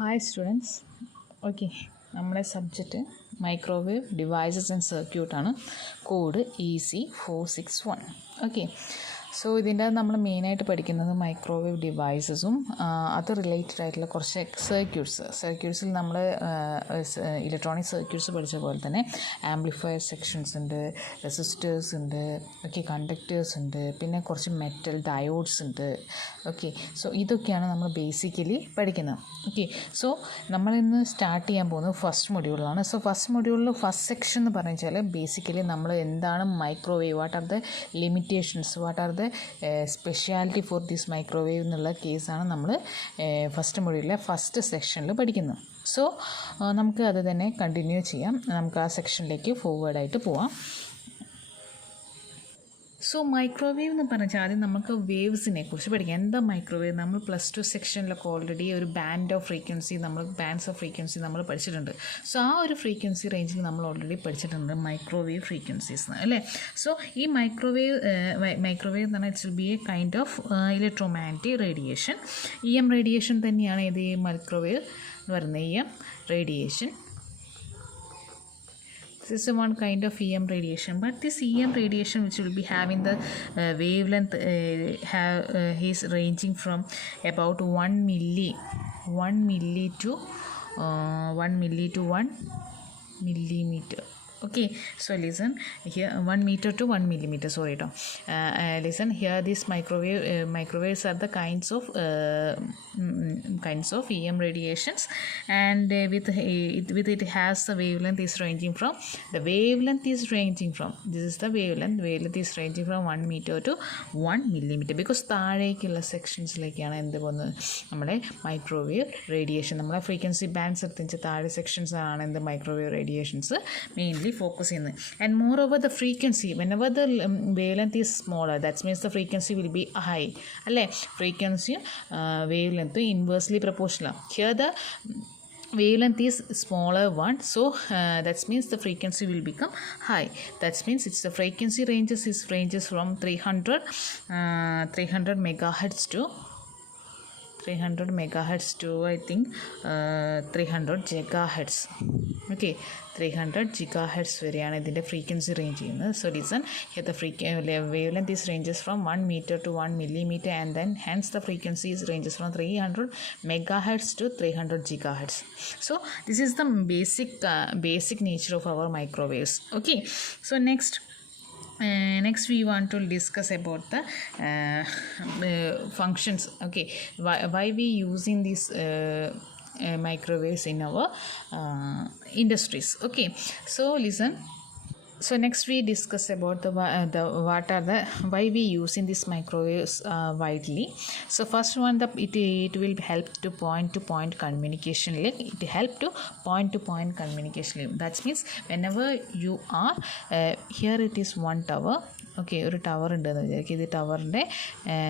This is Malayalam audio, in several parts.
Hi students. Okay, നമ്മുടെ സബ്ജക്റ്റ് മൈക്രോവേവ് ഡിവൈസസ് ആൻഡ് സർക്യൂട്ടാണ്. Code EC461. ഓക്കെ, സോ ഇതിൻ്റെ നമ്മൾ മെയിനായിട്ട് പഠിക്കുന്നത് മൈക്രോവേവ് ഡിവൈസസും അത് റിലേറ്റഡ് ആയിട്ടുള്ള കുറച്ച് സർക്യൂട്ട്സിൽ നമ്മൾ ഇലക്ട്രോണിക് സർക്യൂട്ട്സ് പഠിച്ച പോലെ തന്നെ ആംപ്ലിഫയർ സെക്ഷൻസ് ഉണ്ട്, റെസിസ്റ്റേഴ്സ് ഉണ്ട്, ഓക്കെ, കണ്ടക്ടേഴ്സ് ഉണ്ട്, പിന്നെ കുറച്ച് മെറ്റൽ ഡയോഡ്സ് ഉണ്ട്. ഓക്കെ, സോ ഇതൊക്കെയാണ് നമ്മൾ ബേസിക്കലി പഠിക്കുന്നത്. ഓക്കെ, സോ നമ്മളിന്ന് സ്റ്റാർട്ട് ചെയ്യാൻ പോകുന്നത് ഫസ്റ്റ് മൊഡ്യൂളിലാണ്. സോ ഫസ്റ്റ് മൊഡ്യൂളിൽ ഫസ്റ്റ് സെക്ഷൻ എന്ന് പറഞ്ഞാൽ ബേസിക്കലി നമ്മൾ എന്താണ് microwave, what are the limitations, what are the speciality for this microwave എന്നുള്ള കേസാണ് നമ്മൾ ഫസ്റ്റ് മൊഡ്യൂളിലെ ഫസ്റ്റ് സെക്ഷനിൽ പഠിക്കുന്നത്. സോ നമുക്ക് അത് തന്നെ കണ്ടിന്യൂ ചെയ്യാം. നമുക്ക് ആ സെക്ഷനിലേക്ക് ഫോർവേഡായിട്ട് പോവാം. സോ മൈക്രോവേവ് എന്ന് പറഞ്ഞാൽ ആദ്യം നമുക്ക് വേവ്സിനെ കുറിച്ച് പഠിക്കാം. എന്താ മൈക്രോവേവ്? നമ്മൾ +2 സെക്ഷനിലൊക്കെ ഓൾറെഡി ഒരു ബാൻഡ്സ് ഓഫ് ഫ്രീക്വൻസി നമ്മൾ പഠിച്ചിട്ടുണ്ട്. സോ ആ ഒരു ഫ്രീക്വൻസി റേഞ്ചിൽ നമ്മൾ ഓൾറെഡി പഠിച്ചിട്ടുണ്ട് മൈക്രോവേവ് ഫ്രീക്വൻസീസ് അല്ലേ. സോ ഈ മൈക്രോവേവ് എന്ന് പറഞ്ഞാൽ it's will B A kind of electromagnetic radiation. Radiation തന്നെയാണ് ഇത് ഈ മൈക്രോവേവ് എന്ന് പറയുന്നത്. Radiation, this is one kind of radiation, but this radiation which will be having the wavelength is ranging from about 1 milli to 1 millimeter. Okay, so listen here, 1 meter to 1 millimeter, sorry to listen here, these microwaves are the kinds of radiations, and with it has the wavelength is ranging from this is the wavelength is ranging from 1 meter to 1 millimeter, because താഴേക്കുള്ള സെക്ഷൻസിലേക്കാണ് എന്ത് പോകുന്നത്, നമ്മുടെ മൈക്രോവേവ് റേഡിയേഷൻ. നമ്മളെ ഫ്രീക്വൻസി ബാൻഡ്സ് എടുത്തിച്ച് താഴെ സെക്ഷൻസ് ആണ് എന്ത് microwave radiations mainly focus in. And moreover, the frequency, whenever the wavelength is smaller, that means the frequency will be high alle. Frequency wavelength inversely proportional. Here the wavelength is smaller one, so that means the frequency will become high. That means it's the frequency ranges from 300 megahertz to I think 300 gigahertz. Okay, 300 gigahertz വരെയാണ് ഇതിൻ്റെ ഫ്രീക്വൻസി റേഞ്ച് ചെയ്യുന്നത്. So listen, here the wavelength is ranges from 1 meter to 1 millimeter, and then hence the frequency ranges from 300 megahertz to 300 gigahertz. So this is the basic nature of our microwaves. Okay, so next we want to discuss about the functions. Okay, why we using these microwaves in our industries. Okay, so listen. So next we discuss about why we using these microwaves widely. So first one, it will help to point-to-point communication link. It help to point-to-point communication link. That means whenever you are here, it is one tower. Okay, ഒരു ടവർ ഉണ്ടെന്ന് വിചാരിക്കുക. ഇത് ടവറിൻ്റെ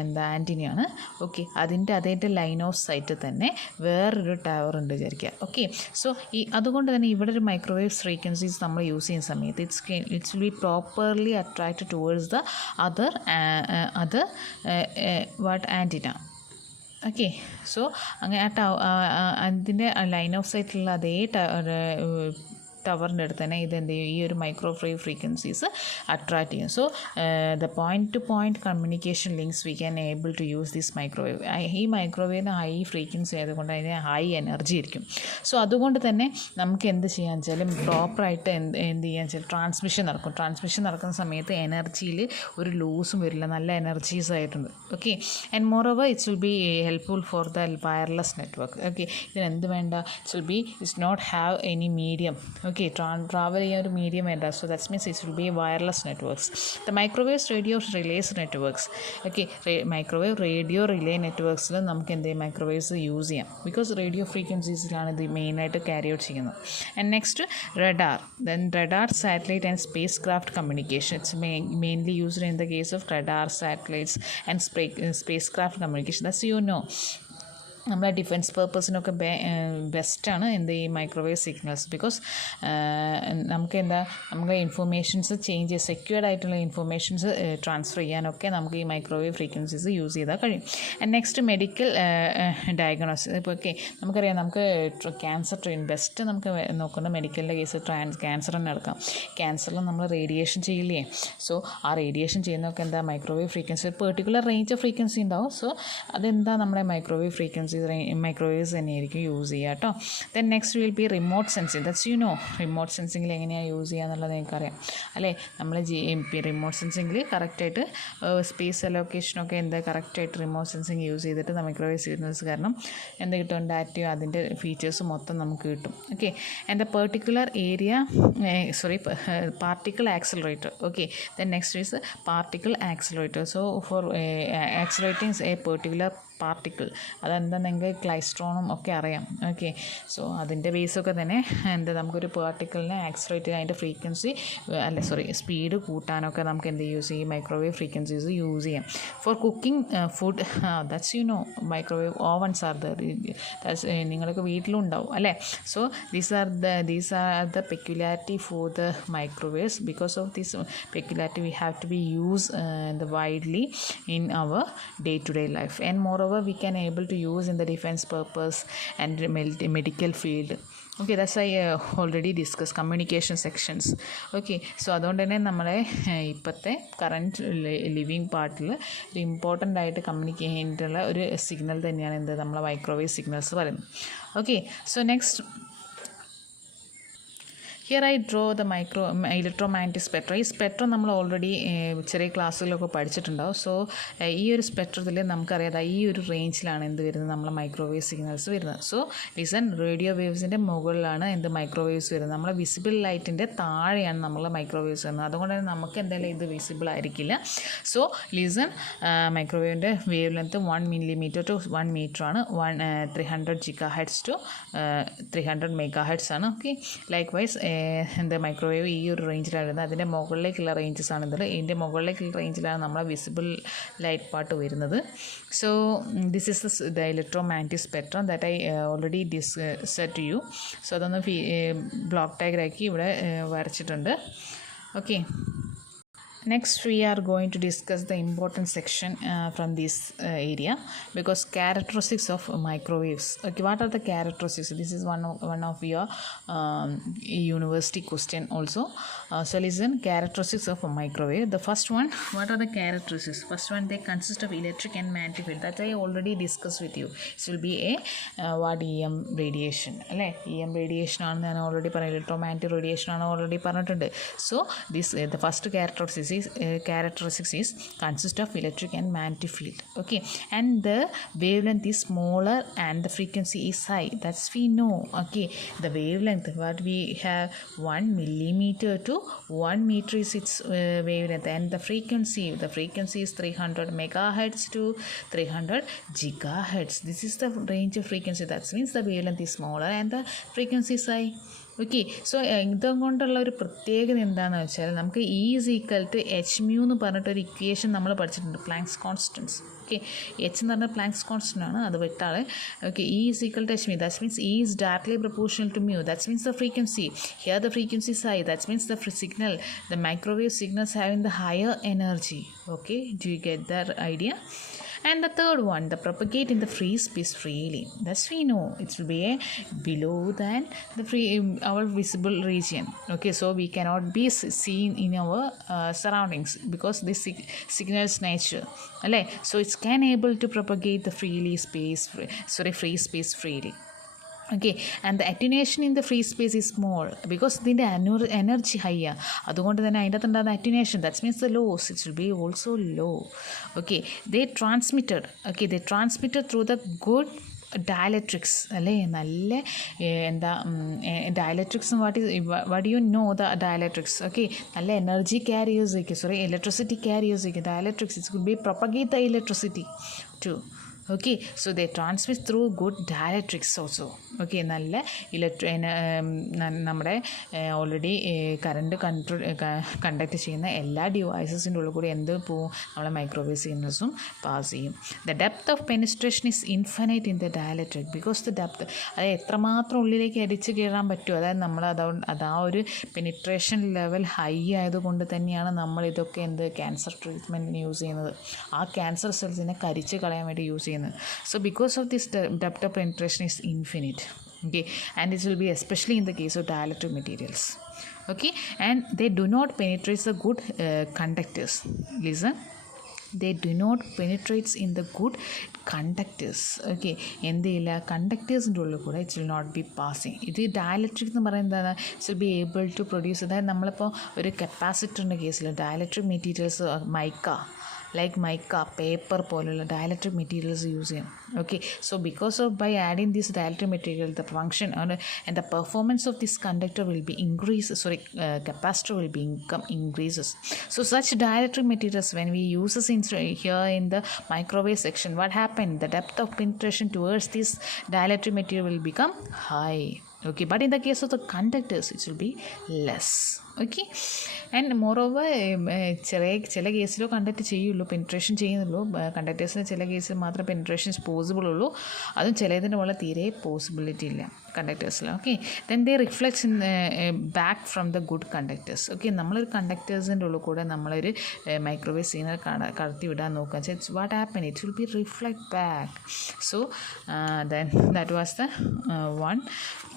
എന്താ ആൻറ്റിനയാണ്. ഓക്കെ, അതിൻ്റെ അതേൻ്റെ ലൈൻ ഓഫ് സൈറ്റ് തന്നെ വേറൊരു ടവർ ഉണ്ട് വിചാരിക്കുക. ഓക്കെ, സോ അതുകൊണ്ട് തന്നെ ഇവിടെ ഒരു മൈക്രോവേവ് ഫ്രീക്വൻസീസ് നമ്മൾ യൂസ് ചെയ്യുന്ന സമയത്ത് it's will B properly attracted towards the other antenna. Okay, so അങ്ങനെ അതിൻ്റെ ലൈൻ ഓഫ് സൈറ്റിലുള്ള അതേ ടവറിൻ്റെ അടുത്ത് തന്നെ ഇതെന്ത് ചെയ്യും, ഈ ഒരു മൈക്രോവേവ് ഫ്രീക്വൻസീസ് അട്രാക്റ്റ് ചെയ്യും. So the point communication links we can able to use this microwave. ഈ മൈക്രോവേവിന് ഹൈ ഫ്രീക്വൻസി ആയതുകൊണ്ട് അതിന് ഹൈ എനർജി ആയിരിക്കും. സോ അതുകൊണ്ട് തന്നെ നമുക്ക് എന്ത് ചെയ്യാന്ന് വെച്ചാൽ പ്രോപ്പറായിട്ട് എന്ത് ചെയ്യാന്ന് വെച്ചാൽ ട്രാൻസ്മിഷൻ നടക്കുന്ന സമയത്ത് എനർജിയിൽ ഒരു ലൂസും വരില്ല, നല്ല എനർജീസ് ആയിട്ടുണ്ട്. Okay, and moreover it's will be helpful for the wireless network. Okay, ഇതിനെന്ത് വേണ്ട, it's not have any medium. Okay, travel ചെയ്യാൻ ഒരു മീഡിയം വേണ്ട. So that means it will be wireless networks. The microwave radio relays networks. Okay, microwave radio relay നെറ്റ്വർക്ക്സിൽ നമുക്ക് എന്ത് ചെയ്യും, മൈക്രോവേവ്സ് യൂസ് ചെയ്യാം. ബിക്കോസ് റേഡിയോ ഫ്രീക്വൻസീസിലാണ് ഇത് മെയിനായിട്ട് ക്യാരി ഔട്ട് ചെയ്യുന്നത്. And next radar. Then radar, satellite and space craft communication. It's mainly used in the case of radar, satellites and space craft communication. That's you know. നമ്മളെ ഡിഫൻസ് പേർപ്പസിനൊക്കെ ബെസ്റ്റാണ് എന്ത് ഈ മൈക്രോവേവ് സിഗ്നൽസ്. ബിക്കോസ് നമുക്ക് ഇൻഫർമേഷൻസ് സെക്യൂർഡ് ആയിട്ടുള്ള ഇൻഫർമേഷൻസ് ട്രാൻസ്ഫർ ചെയ്യാനൊക്കെ നമുക്ക് ഈ മൈക്രോവേവ് ഫ്രീക്വൻസീസ് യൂസ് ചെയ്താൽ കഴിയും. And next medical diagnosis. ഇപ്പോൾ നമുക്കറിയാം, നമുക്ക് ക്യാൻസർ ബെസ്റ്റ് നമുക്ക് നോക്കുന്ന മെഡിക്കലിൻ്റെ കേസ് ക്യാൻസർ തന്നെ എടുക്കാം. ക്യാൻസറിൽ നമ്മൾ റേഡിയേഷൻ ചെയ്യില്ലേ? സോ ആ റേഡിയേഷൻ ചെയ്യുന്നതൊക്കെ microwave frequency, particular range of frequency ഉണ്ടാവും. സോ അതെന്താ നമ്മുടെ മൈക്രോവേവ് ഫ്രീക്വൻസി മൈക്രോവേവ്സ് തന്നെയായിരിക്കും യൂസ് ചെയ്യുക കേട്ടോ. Then next will be remote sensing. That's remote സെൻസിങ്ങിൽ എങ്ങനെയാണ് യൂസ് ചെയ്യുക എന്നുള്ളത് നിങ്ങൾക്കറിയാം അല്ലേ? നമ്മൾ റിമോട്ട് സെൻസിങ്ങിൽ കറക്റ്റായിട്ട് സ്പേസ് അലോക്കേഷനൊക്കെ കറക്റ്റായിട്ട് റിമോട്ട് സെൻസിങ് യൂസ് ചെയ്തിട്ട് മൈക്രോവേവ് സിഗ്നൽസ് കാരണം കിട്ടും, ഡാറ്റയും അതിൻ്റെ ഫീച്ചേഴ്സ് മൊത്തം നമുക്ക് കിട്ടും. Okay, and the particular particle accelerator. Okay, then next is particle accelerator. So for accelerating a particular particle, അതെന്താണെങ്കിൽ ക്ലൈസ്ട്രോണും ഒക്കെ അറിയാം. ഓക്കെ, സോ അതിൻ്റെ ബേസൊക്കെ തന്നെ നമുക്കൊരു പാർട്ടിക്കിളിനെ ആക്സിലറേറ്റ് ചെയ്യാൻ അതിൻ്റെ ഫ്രീക്വൻസി സ്പീഡ് കൂട്ടാനൊക്കെ നമുക്ക് യൂസ് ചെയ്യും, മൈക്രോവേവ് ഫ്രീക്വൻസീസ് യൂസ് ചെയ്യാം. For cooking food, that's microwave ovens are നിങ്ങൾക്ക് വീട്ടിലും ഉണ്ടാവും അല്ലേ? So these are the peculiarity for the microwaves. Because of this peculiarity we have to be use widely in our day-to-day life, and moreover we can able to use in the defense purpose and medical field. Okay, that's I already discussed communication sections. Okay, so അതുകൊണ്ട് തന്നെ നമ്മളെ ഇപ്പോഴത്തെ കറൻറ്റ് ലിവിങ് പാർട്ടിൽ ഒരു ഇമ്പോർട്ടൻ്റ് ആയിട്ട് കമ്മ്യൂണിക്കേറ്റ് ചെയ്യേണ്ടുള്ള ഒരു സിഗ്നൽ തന്നെയാണ് നമ്മളെ മൈക്രോവേവ് സിഗ്നൽസ് പറയുന്നത്. Okay, so next here I draw the electromagnetic spectrum. ഈ സ്പെക്ട്രം നമ്മൾ ഓൾറെഡി ചെറിയ ക്ലാസ്സുകളിലൊക്കെ പഠിച്ചിട്ടുണ്ടാവും. സോ ഈ ഒരു സ്പെക്ട്രത്തിൽ നമുക്കറിയാം ഈ ഒരു റേഞ്ചിലാണ് വരുന്നത് നമ്മളെ മൈക്രോവേവ് സിഗ്നൽസ് വരുന്നത്. സോ റേഡിയോ വേവ്സിൻ്റെ മുകളിലാണ് മൈക്രോവേവ്സ് വരുന്നത്. നമ്മളെ വിസിബിൾ ലൈറ്റിൻ്റെ താഴെയാണ് നമ്മളെ മൈക്രോവേവ്സ് വരുന്നത്. അതുകൊണ്ട് തന്നെ നമുക്ക് എന്തായാലും ഇത് വിസിബിൾ ആയിരിക്കില്ല. സോ മൈക്രോവേവിൻ്റെ wavelength 1 millimeter to 1 meter ആണ്. 300 GHz to 300 MHz ആണ്. ഓക്കെ, ലൈക്ക് വൈസ് മൈക്രോവേവ് ഈ ഒരു റേഞ്ചിലാണ് വരുന്നത്. അതിൻ്റെ മുകളിലേക്കുള്ള റേഞ്ചസ് ആണ് ഇതിൻ്റെ മുകളിലേക്കുള്ള റേഞ്ചിലാണ് നമ്മളെ വിസിബിൾ ലൈറ്റ് പാർട്ട് വരുന്നത്. So this is the electromagnetic spectrum that I already set to you. So അതൊന്ന് ബ്ലോക്ക് ഡയഗ്രാക്കി ഇവിടെ വരച്ചിട്ടുണ്ട്. Okay, next we are going to discuss the important section from this area, because characteristics of microwaves. Okay, what are the characteristics? This is one of your university question also. So listen, characteristics of a microwave. The first one, what are the characteristics? First one, they consist of electric and magnetic field. That I already discussed with you. It will be a EM radiation alle EM radiation ആണ് ഞാൻ ഓൾറെഡി പറഞ്ഞു, ഇലക്ട്രോമാഗ്നറ്റിക് റേഡിയേഷൻ ആണ് ഓൾറെഡി പറഞ്ഞിട്ടുണ്ട്. So the first characteristics is consist of electric and magnetic field. Okay, and the wavelength is smaller and the frequency is high. That's we know. Okay, the wavelength what we have 1 millimeter to 1 meter is its wavelength, and the frequency is 300 megahertz to 300 gigahertz. This is the range of frequency. That means the wavelength is smaller and the frequency is high. Okay, so ഇതുകൊണ്ടുള്ള ഒരു പ്രത്യേകത എന്താണെന്ന് വെച്ചാൽ നമുക്ക് E=hμ എന്ന് പറഞ്ഞിട്ടൊരു ഇക്വേഷൻ നമ്മൾ പഠിച്ചിട്ടുണ്ട്, പ്ലാങ്ക്സ് കോൺസ്റ്റൻസ്. ഓക്കെ, എച്ച് എന്ന് പറഞ്ഞാൽ പ്ലാങ്ക്സ് കോൺസ്റ്റൻ്റ് ആണ്, അത് വിട്ടാൽ okay. E=hμ, that means E is directly proportional to μ. That means the frequency. Here the frequency is high. That means the microwave signals having the higher energy. Okay, do you get that idea? And the third one, the propagate in the free space freely. That's we know it will be below than the our visible region. Okay, so we cannot be seen in our surroundings because this signals nature. Alle, so it can able to propagate the free space freely. Okay, and the attenuation in the free space is small because ഇതിൻ്റെ എനർജി ഹൈ ആണ്. അതുകൊണ്ട് തന്നെ അതിൻ്റെ അകത്ത് ഉണ്ടാകുന്ന attenuation, that means the loss it will be also low. Okay, they transmitted through the good dielectrics അല്ലേ, നല്ല dielectrics what you know the dielectrics. Okay, നല്ല energy carriers electricity carriers dielectrics. It will be propagate the electricity to. Okay, so they transmit through good dielectrics also. Okay, നല്ല നമ്മുടെ ഓൾറെഡി കറണ്ട് കണ്ടക്ട് ചെയ്യുന്ന എല്ലാ ഡിവൈസസിൻ്റെ ഉള്ളിൽ കൂടി എന്ത് പോവും, നമ്മളെ മൈക്രോവേവ് സിഗ്നൽസും പാസ് ചെയ്യും. The depth of penetration is infinite in the dielectric because the depth, അത് എത്രമാത്രം ഉള്ളിലേക്ക് അടിച്ച് കയറാൻ പറ്റുമോ, അതായത് നമ്മൾ അത് ആ ഒരു പെനിട്രേഷൻ ലെവൽ ഹൈ ആയതുകൊണ്ട് തന്നെയാണ് നമ്മൾ ഇതൊക്കെ ക്യാൻസർ ട്രീറ്റ്മെൻറ്റിന് യൂസ് ചെയ്യുന്നത്, ആ ക്യാൻസർ സെൽസിനെ കരിച്ച് കളയാൻ വേണ്ടി യൂസ് ചെയ്യുന്നത്. So because of this depth of penetration is infinite. Okay, and it will be especially in the case of dielectric materials. Okay, and they do not penetrate the good conductors. Listen, they do not penetrate in the good conductors. Okay, എന്തില്ല കണ്ടക്ടേഴ്സിൻ്റെ ഉള്ളിൽ കൂടെ it will not be passing. ഇത് ഡയലക്ട്രിക് എന്ന് പറയുന്നത് it will be able to produce, അതായത് നമ്മളിപ്പോൾ ഒരു കപ്പാസിറ്ററിൻ്റെ കേസിൽ dielectric materials like mica, paper പോലുള്ള ഡയലക്ട്രിക് മെറ്റീരിയൽസ് യൂസ് ചെയ്യും. Okay, so because of by adding this dielectric material, the function and the performance of this conductor will be capacitor will be increases. So such dielectric materials, when we use this here in the microwave section, what happened, the depth of penetration towards this dielectric material will become high. Okay, but in the case of the conductors it will be less. Okay, and moreover ചില കേസിലോ കണ്ടക്ട് ചെയ്യുള്ളൂ, പെനിട്രേഷൻ ചെയ്യുന്നുള്ളൂ, കണ്ടക്ടേഴ്സിന് ചില കേസിൽ മാത്രമേ പെനിട്രേഷൻസ് പോസിബിൾ ഉള്ളൂ, അതും ചിലതിന് പോലെ തീരെ പോസിബിലിറ്റി ഇല്ല കണ്ടക്ടേഴ്സിൽ. Okay, then they reflects in back from the good conductors. Okay, നമ്മളൊരു കണ്ടക്ടേഴ്സിൻ്റെ ഉള്ളിൽ കൂടെ നമ്മളൊരു മൈക്രോവേവ് സിഗ്നൽ കടത്തി വിടാൻ നോക്കുക, it's what happen, it will B reflect back. So then that was the one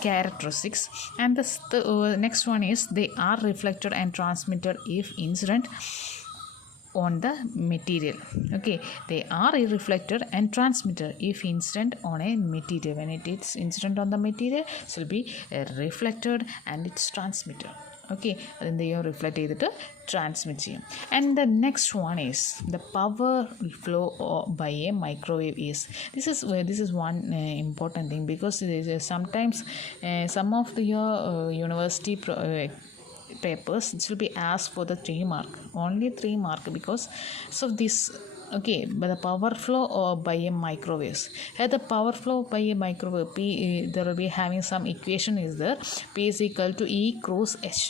characteristics. And the next one is they are reflected and transmitted if incident on the material. Okay, they are reflected and transmitted if incident on a material. When it is incident on the material, it will be reflected and it's transmitted. Okay, then they are reflect ചെയ്തിട്ട് ട്രാൻസ്മിറ്റ് ചെയ്യും. And the next one is the power flow by a microwave is this is one important thing because sometimes some of the your university papers it will be asked for the 3 mark, only 3 mark because of this. Okay, but the power flow by a microwaves, here the power flow by a microwave P, there will be having some equation is there, P is equal to E cross H,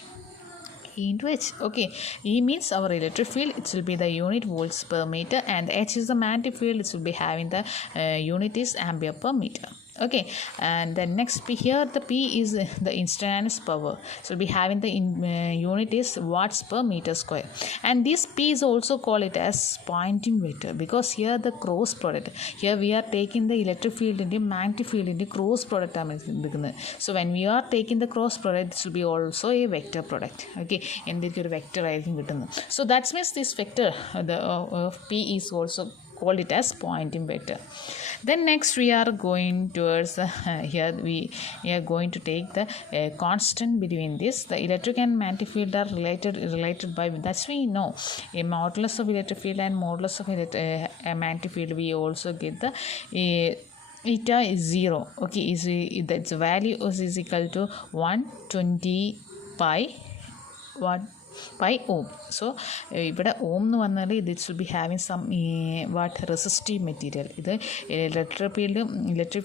E into H. Okay, E means our electric field, it will be the unit volts per meter, and H is the magnetic field, it will be having the unit is ampere per meter. Okay, and the next P, here the P is the instantaneous power, so we'll be having the unit is watts per meter square, and this P is also called it as Poynting vector because here the cross product, here we are taking the electric field into magnetic field into cross product. So when we are taking the cross product, this will be also a vector product. Okay, എന്തൊക്കെ ഒരു വെക്റ്റർ ആയിരിക്കും കിട്ടുന്നത്. So that means this vector the P is also called it as Poynting vector. Then next we are going towards here we are going to take the constant between this. The electric and magnetic field are related by, that's we know, a modulus of electric field and modulus of magnetic field, we also get the eta is 0. Okay, is that's value is equal to 120 pi ohm. So ഇവിടെ ഓം എന്ന് പറഞ്ഞാൽ it will be having some resistive material. ഇത് ഇലക്ട്രിക്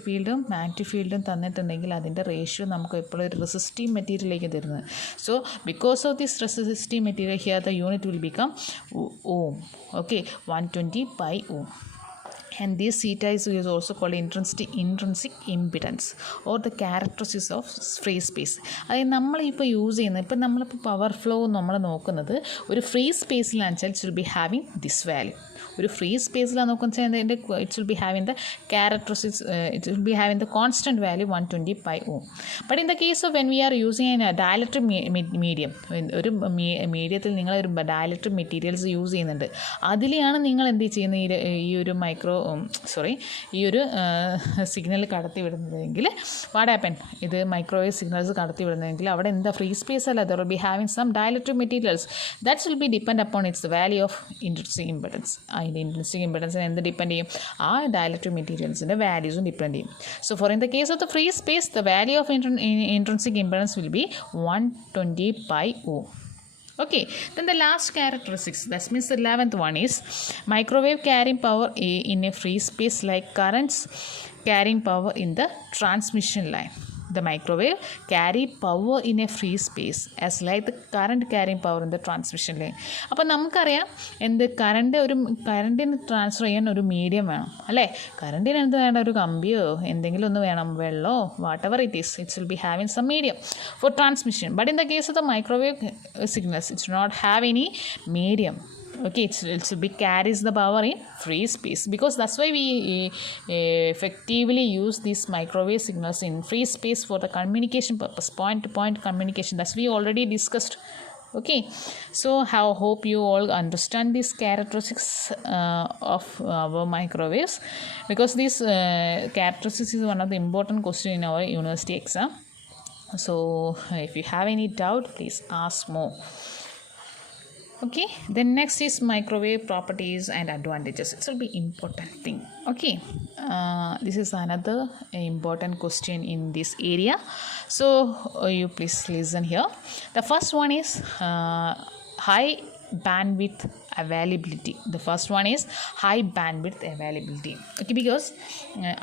ഫീൽഡും മാഗ്നറ്റിക് ഫീൽഡും തന്നിട്ടുണ്ടെങ്കിൽ അതിൻ്റെ റേഷ്യോ നമുക്ക് എപ്പോഴും ഒരു റെസിസ്റ്റീവ് മെറ്റീരിയലിലേക്ക് തരുന്നത്. So because of this resistive material here the unit will become ohm. Okay, 120 pi ohm. And this theta is also called intrinsic impedance or the characteristics of free space. അതായത് നമ്മളിപ്പോൾ യൂസ് ചെയ്യുന്നത്, ഇപ്പം നമ്മളിപ്പോൾ പവർ ഫ്ലോ നമ്മൾ നോക്കുന്നത് ഒരു ഫ്രീ സ്പേസിലാണെന്ന് വെച്ചാൽ it will be having this value. ഒരു ഫ്രീ സ്പേസിലാണ് നോക്കുന്നത് അതിൻ്റെ it will be having the characteristics, it will be having the constant value 120 pi ohm. But in the case of when we are using dielectric medium, ഒരു മീഡിയത്തിൽ നിങ്ങളൊരു ഡയലക്ട്രിക് മെറ്റീരിയൽസ് യൂസ് ചെയ്യുന്നുണ്ട്, അതിലെയാണ് നിങ്ങൾ എന്ത് ചെയ്യുന്നത്, ഈ ഒരു ഈ ഒരു സിഗ്നൽ കടത്തി വിടുന്നതെങ്കിൽ വാട്ട് ഹാപ്പൻ, ഇത് മൈക്രോവേവ് സിഗ്നൽസ് കടത്തി വിടുന്നതെങ്കിൽ അവിടെ എന്താ ഫ്രീ സ്പേസ് അല്ല, there will be having some dielectric materials that's will be depend upon its value of intrinsic impedance. അതിൻ്റെ ഇൻട്രിൻസിക് ഇംപെഡൻസിന് എന്ത് ഡിപ്പെൻഡ് ചെയ്യും, ആ ഡയലക്ട്രിക് മെറ്റീരിയൽസിൻ്റെ വാല്യൂസും ഡിപ്പെൻഡ് ചെയ്യും. So for in the case of the free space the value of intrinsic impedance will be 120 pi ohm. Okay, then the last characteristics, that means the 11th one is microwave carrying power in a free space like currents carrying power in the transmission line. The microwave carry power in a free space as like the current carrying power in the transmission line. അപ്പോൾ നമുക്കറിയാം എന്ത് കറണ്ടിന് ട്രാൻസ്ഫർ ചെയ്യാൻ ഒരു മീഡിയം വേണം അല്ലേ. കറണ്ടിന് എന്ത് വേണം, ഒരു കമ്പിയോ എന്തെങ്കിലും ഒന്ന് വേണം, വെള്ളമോ whatever it is, it's will be having some medium for transmission. But in the case of the microwave signals it's not have any medium. Okay, it will be carries the power in free space, because that's why we effectively use these microwave signals in free space for the communication purpose, point to point communication. That's we already discussed. Okay, so hope you all understand these characteristics of our microwaves, because these characteristics is one of the important question in our university exam. So if you have any doubt, please ask more. Okay, then next is microwave properties and advantages. It will be important thing. Okay, this is another important question in this area, so you please listen here. The first one is high bandwidth availability. The first one is high bandwidth availability. Okay, because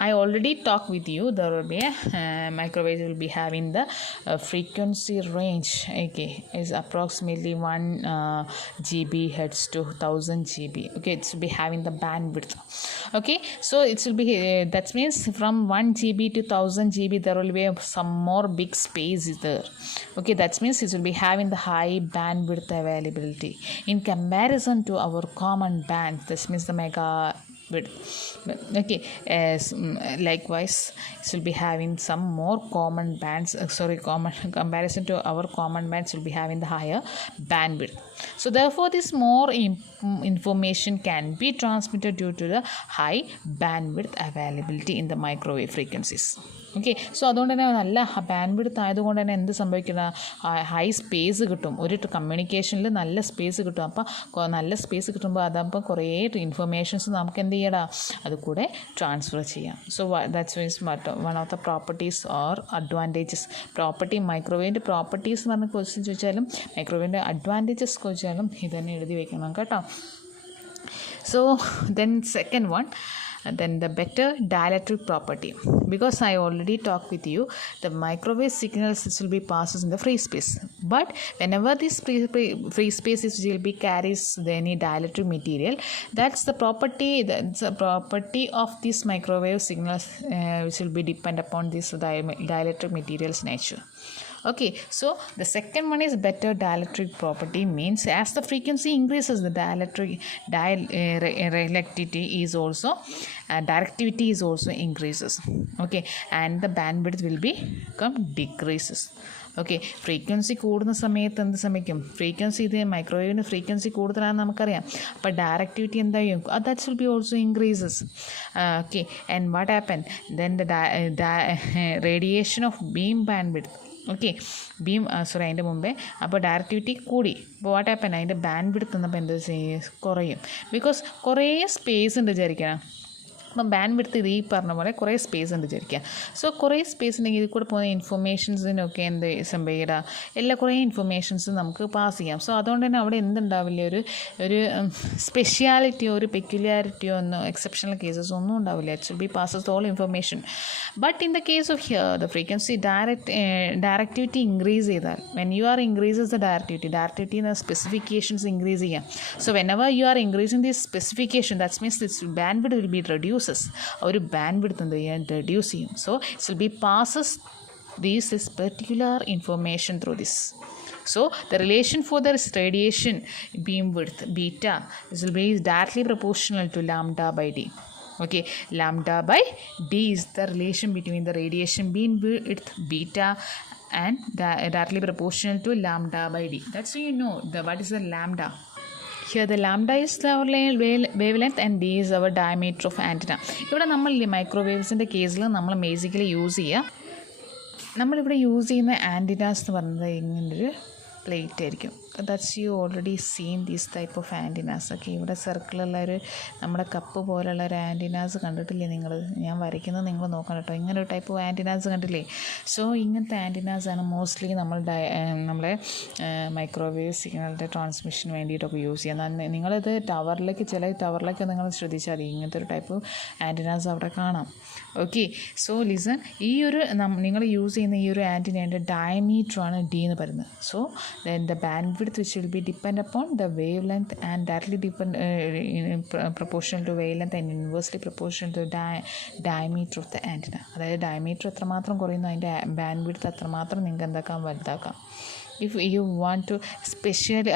I already talked with you, there will be a microwave will be having the frequency range. Okay, is approximately 1 GB hertz to 1000 GB. Okay, it will be having the bandwidth. Okay, so it will be that means from 1 GB to 1000 GB there will be some more big space is there. Okay, that means it will be having the high bandwidth availability in comparison to our common band. This means the mega width. Okay, as likewise it will be having some more common bands, common comparison to our common bands will be having the higher bandwidth. So therefore this more information can be transmitted due to the high bandwidth availability in the microwave frequencies. Okay, so അതുകൊണ്ട് തന്നെ നല്ല ബാൻഡ്വിഡ്ത്ത് ആയതുകൊണ്ട് തന്നെ എന്ത് സംഭവിക്കുന്ന ഹൈ സ്പേസ് കിട്ടും, ഒരു കമ്മ്യൂണിക്കേഷനിൽ നല്ല സ്പേസ് കിട്ടും. അപ്പോൾ നല്ല സ്പേസ് കിട്ടുമ്പോൾ അതപ്പോൾ കുറേ ഇൻഫർമേഷൻസ് നമുക്ക് എന്ത് ചെയ്യണം, അത് കൂടെ ട്രാൻസ്ഫർ ചെയ്യാം. So that's means one of the properties or advantages. മൈക്രോവേവിൻ്റെ പ്രോപ്പർട്ടീസ് എന്ന് പറഞ്ഞ ക്വസ്റ്റ്യൻ ചോദിച്ചാലും മൈക്രോവേവിൻ്റെ അഡ്വാൻറ്റേജസ് ചോദിച്ചാലും ഇത് തന്നെ എഴുതി വെക്കണം കേട്ടോ. So then second one, then the better dielectric property, because I already talked with you the microwave signals will be passes in the free space, but whenever this free space will be carries any dielectric material, that's the property of this microwave signals which will be depend upon this dielectric material's nature. Okay, so the second one is better dielectric property, means as the frequency increases the directivity is also increases. Okay, and the bandwidth will become decreases. Okay, frequency കൂടുന്ന സമയത്ത് എന്ത് സംഭവിക്കും, ഇത് മൈക്രോവേവിൻ്റെ ഫ്രീക്വൻസി കൂടുതലാണെന്ന് നമുക്കറിയാം. അപ്പോൾ ഡയറക്റ്റിവിറ്റി എന്താ ചെയ്യും, that will be also increases. Okay, and what happen then the radiation of beam bandwidth. Okay, അതിൻ്റെ മുമ്പേ അപ്പോൾ ഡയറക്റ്റിവിറ്റി കൂടി, അപ്പോൾ വാട്ട് ഹാപ്പൻ അതിൻ്റെ ബാൻഡ്വിഡ്ത്ത് എന്നപ്പോൾ എന്താ കുറയും, ബിക്കോസ് കുറേ സ്പേസ് ഉണ്ട് വിചാരിക്കണം. അപ്പം ബാൻഡ് വിഡ്ത്ത് ഇത് ഈ പറഞ്ഞ പോലെ കുറേ സ്പേസ് ഉണ്ട് വിചാരിക്കുക. സോ കുറേ സ്പേസ് ഉണ്ടെങ്കിൽ ഇതിൽ കൂടെ പോകുന്ന ഇൻഫർമേഷൻസിനൊക്കെ എന്ത് സംഭവിക്കുക, എല്ലാ കുറേ ഇൻഫർമേഷൻസ് നമുക്ക് പാസ് ചെയ്യാം. സോ അതുകൊണ്ട് തന്നെ അവിടെ എന്തുണ്ടാവില്ല, ഒരു സ്പെഷ്യാലിറ്റിയോ ഒരു പെക്യുലാരിറ്റിയോ ഒന്നും എക്സെപ്ഷണൽ കേസസ് ഒന്നും ഉണ്ടാവില്ല. It will be passes all information. But in the case of here the frequency directivity increase ചെയ്താൽ, when you are increases the directivity എന്ന സ്പെസിഫിക്കേഷൻസ് ഇൻക്രീസ് ചെയ്യാം. So whenever you are increasing this specification, that's means this bandwidth will be reduce. ഒരു ബാൻഡ് വിഡ്ത്ത് എന്ത് ചെയ്യാൻ റെഡ്യൂസ് ചെയ്യും. So it will be passes this particular information through this. So the relation for the radiation beam width beta will be directly proportional to lambda by d. Okay, lambda by d is the relation between the radiation beam width beta and directly proportional to lambda by d. That's how you know what is the lambda. Here the lambda is our wavelength and d is our diameter of antenna. ഇവിടെ നമ്മൾ മൈക്രോവേവ്സിൻ്റെ കേസിൽ നമ്മൾ ബേസിക്കലി നമ്മളിവിടെ യൂസ് ചെയ്യുന്ന ആൻറ്റിനാസ് എന്ന് പറയുന്നത് ഇങ്ങനൊരു പ്ലേറ്റ് ആയിരിക്കും. That's you already scene these type of antennas. Okay, ഇവിടെ സർക്കിളുള്ള ഒരു നമ്മുടെ കപ്പ് പോലുള്ള ഒരു ആൻറ്റിനാസ് കണ്ടിട്ടില്ലേ നിങ്ങൾ? ഞാൻ വരയ്ക്കുന്നത് നിങ്ങൾ നോക്കണം കേട്ടോ. ഇങ്ങനെ ഒരു ടൈപ്പ് ഓഫ് ആൻറ്റിനാസ് കണ്ടില്ലേ? സോ ഇങ്ങനത്തെ ആൻറ്റിനാസാണ് മോസ്റ്റ്ലി നമ്മളെ മൈക്രോവേവ് സിഗ്നലിൻ്റെ ട്രാൻസ്മിഷന് വേണ്ടിയിട്ടൊക്കെ യൂസ് ചെയ്യുന്നത്. നിങ്ങളിത് ചില ടവറിലേക്ക് നിങ്ങൾ ശ്രദ്ധിച്ചാൽ മതി, ഇങ്ങനത്തെ ഒരു ടൈപ്പ് ആൻറ്റിനാസ് അവിടെ കാണാം. ഓക്കെ, സോ ലിസൺ, ഈ ഒരു നിങ്ങൾ യൂസ് ചെയ്യുന്ന ഈ ഒരു ആൻറ്റിനേൻ്റെ ഡയമീറ്ററാണ് D എന്ന് പറയുന്നത്. So the band width which will be depend upon the wavelength and directly depend proportional to wavelength and inversely proportional to diameter of the antenna. അതായത് ഡയമീറ്റർ എത്രമാത്രം കുറയുന്നു അതിൻ്റെ ബാൻഡ് വിഡ്ത്ത് അത്രമാത്രം നിങ്ങൾക്ക് എന്താക്കാം, വലുതാക്കാം. ഇഫ് യു വാണ്ട് ടു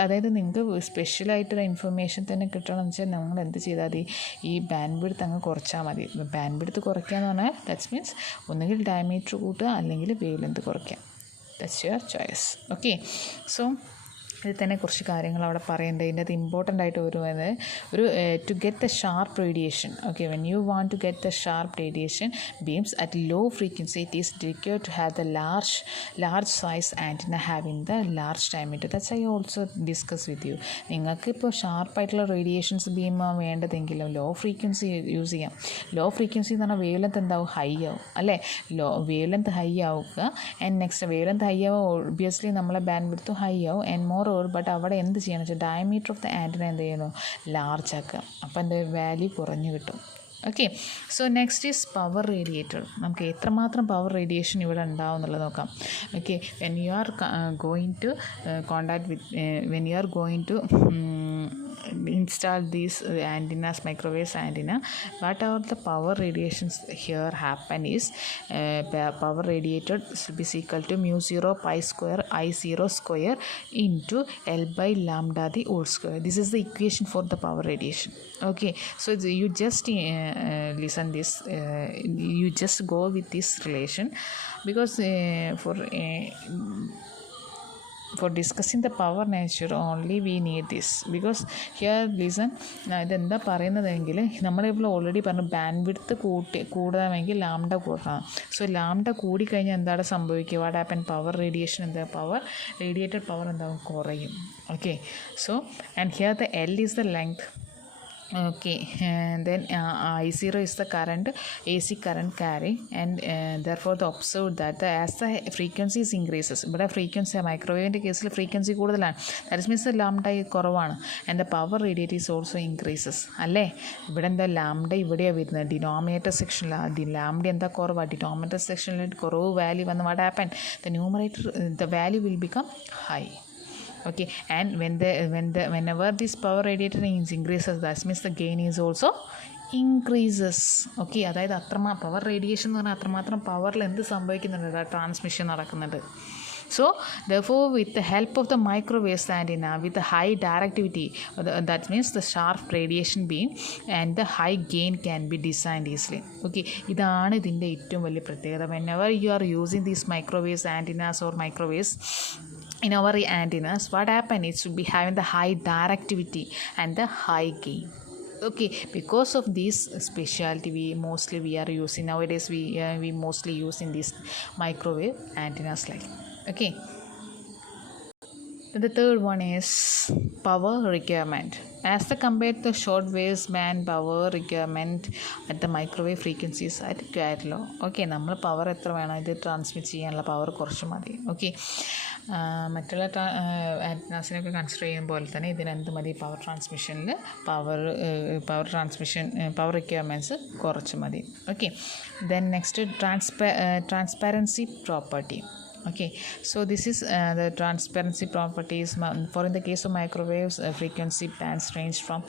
അതായത് നിങ്ങൾക്ക് സ്പെഷ്യലായിട്ടുള്ള ഇൻഫർമേഷൻ തന്നെ കിട്ടണമെന്ന് വെച്ചാൽ നിങ്ങൾ എന്ത് ചെയ്താൽ മതി, ഈ ബാൻഡ് വിഡ്ത്ത് അങ്ങ് കുറച്ചാൽ മതി. ബാൻഡ് വിഡ്ത്ത് കുറയ്ക്കുക എന്ന് പറഞ്ഞാൽ ദാറ്റ്സ് മീൻസ് ഒന്നുകിൽ ഡയമീറ്റർ കൂട്ടുക അല്ലെങ്കിൽ വേവ് ലെങ്ത് കുറയ്ക്കുക. That's your choice. Okay, so ഇതിൽ തന്നെ കുറച്ച് കാര്യങ്ങൾ അവിടെ പറയുന്നുണ്ട്. ഇതിൻ്റെ അത് ഇമ്പോർട്ടൻ്റ് ആയിട്ട് ഒരു to get the sharp radiation. Okay, when you want to get the sharp radiation beams at low frequency it is required to have the large size antenna having the large diameter. That's I also discuss with you. നിങ്ങൾക്ക് ഇപ്പോൾ ഷാർപ്പായിട്ടുള്ള റേഡിയേഷൻസ് ബീം വേണ്ടതെങ്കിലും ലോ ഫ്രീക്വൻസി യൂസ് ചെയ്യാം. ലോ ഫ്രീക്വൻസി എന്ന് പറഞ്ഞാൽ വേവ് ലെങ്ത് എന്താവും, ഹൈ ആവും അല്ലേ? വേവ് ലെങ്ത് ഹൈ ആവുക. And next wavelength high ആവുക, ഒബ്വിയസ്ലി നമ്മളെ ബാൻഡ് വിഡ്ത്തും ഹൈ ആവും. ആൻഡ് മോർ ബട്ട് അവിടെ എന്ത് ചെയ്യണം വെച്ചാൽ ഡയമീറ്റർ ഓഫ് ദ ആൻറ്റിന എന്ത് ചെയ്യണം, ലാർജ് ആക്കുക. അപ്പോൾ എന്താ, വാല്യൂ കുറഞ്ഞു കിട്ടും. Okay, so next is power radiator. നമുക്ക് എത്രമാത്രം പവർ റേഡിയേഷൻ ഇവിടെ ഉണ്ടാവും എന്നുള്ളത് നോക്കാം. Okay, when you are going to contact with when you are going to install these antennas, microwave antenna, whatever the power radiations here happen is power radiated should be equal to mu 0 pi square I 0 square into L by lambda the whole square. This is the equation for the power radiation. Okay, so you just listen this, you just go with this relation because for discussing the power nature only we need this because here listen, ഇതെന്താ പറയുന്നതെങ്കിൽ നമ്മളിപ്പോൾ ഓൾറെഡി പറഞ്ഞു ബാൻഡ് വിഡ്ത്ത് കൂടണമെങ്കിൽ ലാംഡ കൂട്ടണം. സോ ലാംഡ കൂടിക്കഴിഞ്ഞാൽ എന്താണ് സംഭവിക്കുക, what happen, power radiation radiated power എന്താവും, കുറയും. Okay, so and here the L is the length. Okay, and then I0 is the current, AC current carrying, and therefore the observed that as the frequency increases, ഇവിടെ ഫ്രീക്വൻസി മൈക്രോവേവിൻ്റെ കേസിൽ ഫ്രീക്വൻസി കൂടുതലാണ്, ദാറ്റ് മീൻസ് ലാംഡ കുറവാണ്. And the power radiate is also increases അല്ലേ? ഇവിടെ എന്താ ലാംഡ ഇവിടെയാണ് വരുന്നത്, ഡിനോമിനേറ്റർ സെക്ഷനിൽ ലാംഡ എന്താ കുറവാണ്, ഡിനോമിനേറ്റർ സെക്ഷനിൽ കുറവ് വാല്യൂ വന്ന് what happen, the numerator the value will become high. Okay, and whenever this power radiator increases, that means the gain is also increases. Okay, അതായത് പവർ റേഡിയേഷൻ എന്ന് പറഞ്ഞാൽ അത്രമാത്രം പവറിൽ എന്ത് സംഭവിക്കുന്നുണ്ട്, ട്രാൻസ്മിഷൻ നടക്കുന്നുണ്ട്. So therefore with the help of the microwave antenna with the high directivity, that means the sharp radiation beam and the high gain can be designed easily. Okay, ഇതാണ് ഇതിൻ്റെ ഏറ്റവും വലിയ പ്രത്യേകത. Whenever you are using these microwave antennas or microwaves in our antennas, what happen, it should be having the high directivity and the high gain. Okay, because of this specialty we are using nowadays, we mostly use in these microwave antennas like. Okay, the third one is power requirement. As compared to short wave band power requirement at the microwave frequencies at quite low. Okay, നമ്മൾ പവർ എത്ര വേണം ഇത് ട്രാൻസ്മിറ്റ് ചെയ്യാനുള്ള പവർ കുറച്ച് മതി. ഓക്കെ, മറ്റുള്ള ആൻറ്റനാസിനൊക്കെ കൺസിഡർ ചെയ്യുന്ന പോലെ തന്നെ ഇതിനെന്ത് മതി, പവർ ട്രാൻസ്മിഷനിൽ പവർ റിക്വയർമെൻറ്റ്സ് കുറച്ച് മതി. Okay, then next transparency property. Okay, so this is the transparency properties for in the case of microwaves, frequency bands range from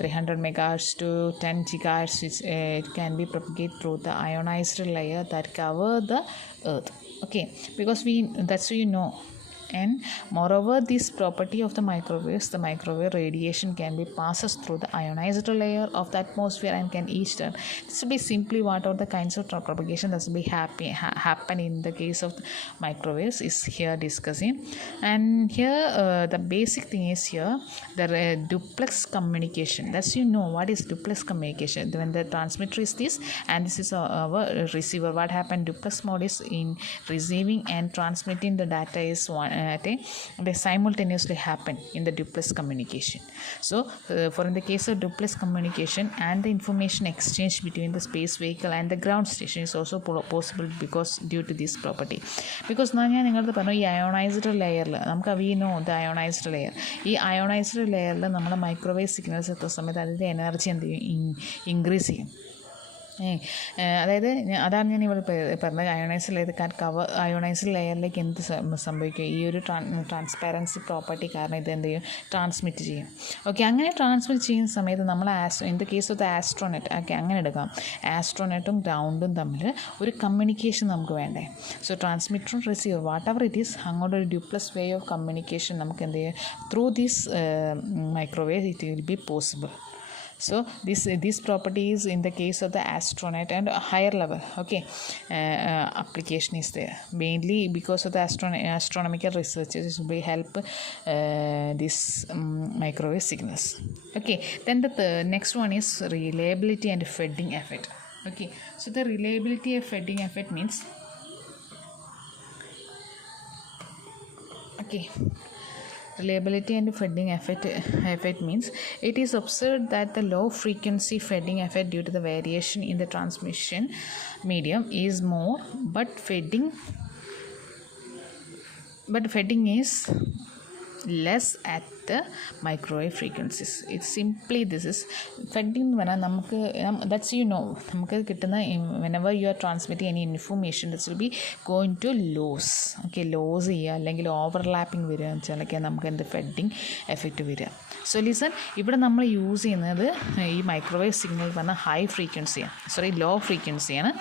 300 megahertz to 10 gigahertz, which it can be propagated through the ionized layer that cover the earth. Okay, because that's so you know. And moreover, this property of the microwave radiation can be passes through the ionized layer of the atmosphere and can each turn. This will be simply what are the kinds of propagation that will be happen in the case of the microwaves is here discussing. And here the basic thing is here the duplex communication. That's you know what is duplex communication. When the transmitter is this and this is our receiver, what happened, duplex mode is in receiving and transmitting the data is one they simultaneously happen in the duplex communication. So for in the case of duplex communication and the information exchange between the space vehicle and the ground station is also possible because due to this property. Because ഞാൻ നിങ്ങളത് പറഞ്ഞു ഈ അയോണൈസ്ഡ് ലെയറിൽ നമുക്ക് we know the ionised layer, ഈ അയോണൈസ്ഡ് ലെയറിൽ നമ്മൾ മൈക്രോവേവ് സിഗ്നൽസ് എത്തുന്ന സമയത്ത് അതിൻ്റെ എനർജി എന്ത് ചെയ്യും, ഇൻക്രീസ് ചെയ്യും. അതായത് അതാണ് ഞാൻ ഇവിടെ പറഞ്ഞത്. അയോണൈസ്ഡ് ലെയറിലേക്ക് എന്ത് സംഭവിക്കും, ഈ ഒരു ട്രാൻസ്പാരൻസി പ്രോപ്പർട്ടി കാരണം ഇത് എന്ത് ചെയ്യും, ട്രാൻസ്മിറ്റ് ചെയ്യും. ഓക്കെ, അങ്ങനെ ട്രാൻസ്മിറ്റ് ചെയ്യുന്ന സമയത്ത് നമ്മൾ in the case of the astronaut, okay അങ്ങനെ എടുക്കാം, ആസ്ട്രോനെറ്റും ഗ്രൗണ്ടും തമ്മിൽ ഒരു കമ്മ്യൂണിക്കേഷൻ നമുക്ക് വേണ്ടേ. സോ ട്രാൻസ്മിറ്ററും receiver whatever it is, അങ്ങോട്ട് ഒരു ഡ്യൂപ്ലസ് വേ ഓഫ് കമ്മ്യൂണിക്കേഷൻ നമുക്ക് എന്ത് ചെയ്യും, through this microwave it will be possible. So this property is in the case of the astronaut and a higher level, okay, application is there mainly because of the astronomical researches will help this microwave signals. Okay, then the next one is reliability and fading effect. Okay, so the reliability of fading effect means, okay, reliability and fading effect means it is observed that the low frequency fading effect due to the variation in the transmission medium is more, but fading is less at the microwave frequencies. It's simply this is fading എന്ന് പറഞ്ഞാൽ നമുക്ക് that's നമുക്ക് കിട്ടുന്ന whenever you are transmitting any information that will be going to lose, okay, lose ചെയ്യുക അല്ലെങ്കിൽ ഓവർലാപ്പിംഗ് വരിക എന്ന് വെച്ചാലൊക്കെ നമുക്ക് എന്ത് ഫെഡിങ് എഫക്റ്റ് വരിക. സോ ലിസൺ, ഇവിടെ നമ്മൾ യൂസ് ചെയ്യുന്നത് ഈ മൈക്രോവേവ് സിഗ്നൽ പറഞ്ഞാൽ ഹൈ ഫ്രീക്വൻസിയാണ്, ലോ ഫ്രീക്വൻസിയാണ്.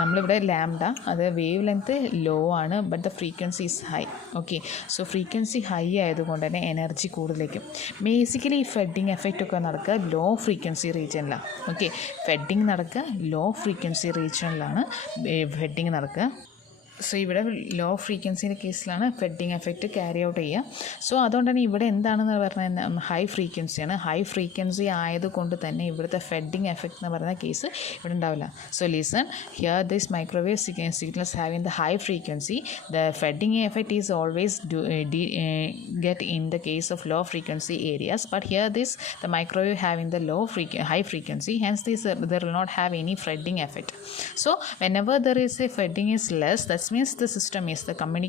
നമ്മളിവിടെ ലാംഡ അത് വേവ് ലെങ്ത്ത് ലോ ആണ്, but the frequency is high. Okay, so frequency high ആയതുകൊണ്ട് തന്നെ എനർജി കൂടുതലേക്കും. ബേസിക്കലി ഈ ഫെഡിങ് എഫക്റ്റ് ഒക്കെ നടക്കുക ലോ ഫ്രീക്വൻസി റീജിയനിലാണ്. ഓക്കെ, ഫെഡിങ് നടക്കുക ലോ ഫ്രീക്വൻസി റീജിയനിലാണ് ഫെഡിങ് നടക്കുക. സോ ഇവിടെ ലോ ഫ്രീക്വൻസിൻ്റെ കേസിലാണ് ഫെഡിങ് എഫക്റ്റ് ക്യാരി ഔട്ട് ചെയ്യുക. സോ അതുകൊണ്ട് തന്നെ ഇവിടെ എന്താണെന്ന് പറഞ്ഞാൽ ഹൈ ഫ്രീക്വൻസിയാണ്. ഹൈ ഫ്രീക്വൻസി ആയതുകൊണ്ട് തന്നെ ഇവിടുത്തെ ഫെഡിങ് എഫക്റ്റ് എന്ന് പറയുന്ന കേസ് ഇവിടെ ഉണ്ടാവില്ല. So listen here this microwave signals having the high frequency, the fading effect is always get in the case of low frequency areas, but here the microwave having the high frequency, hence there will not have any fading effect. So whenever there is a fading is less, that means the system is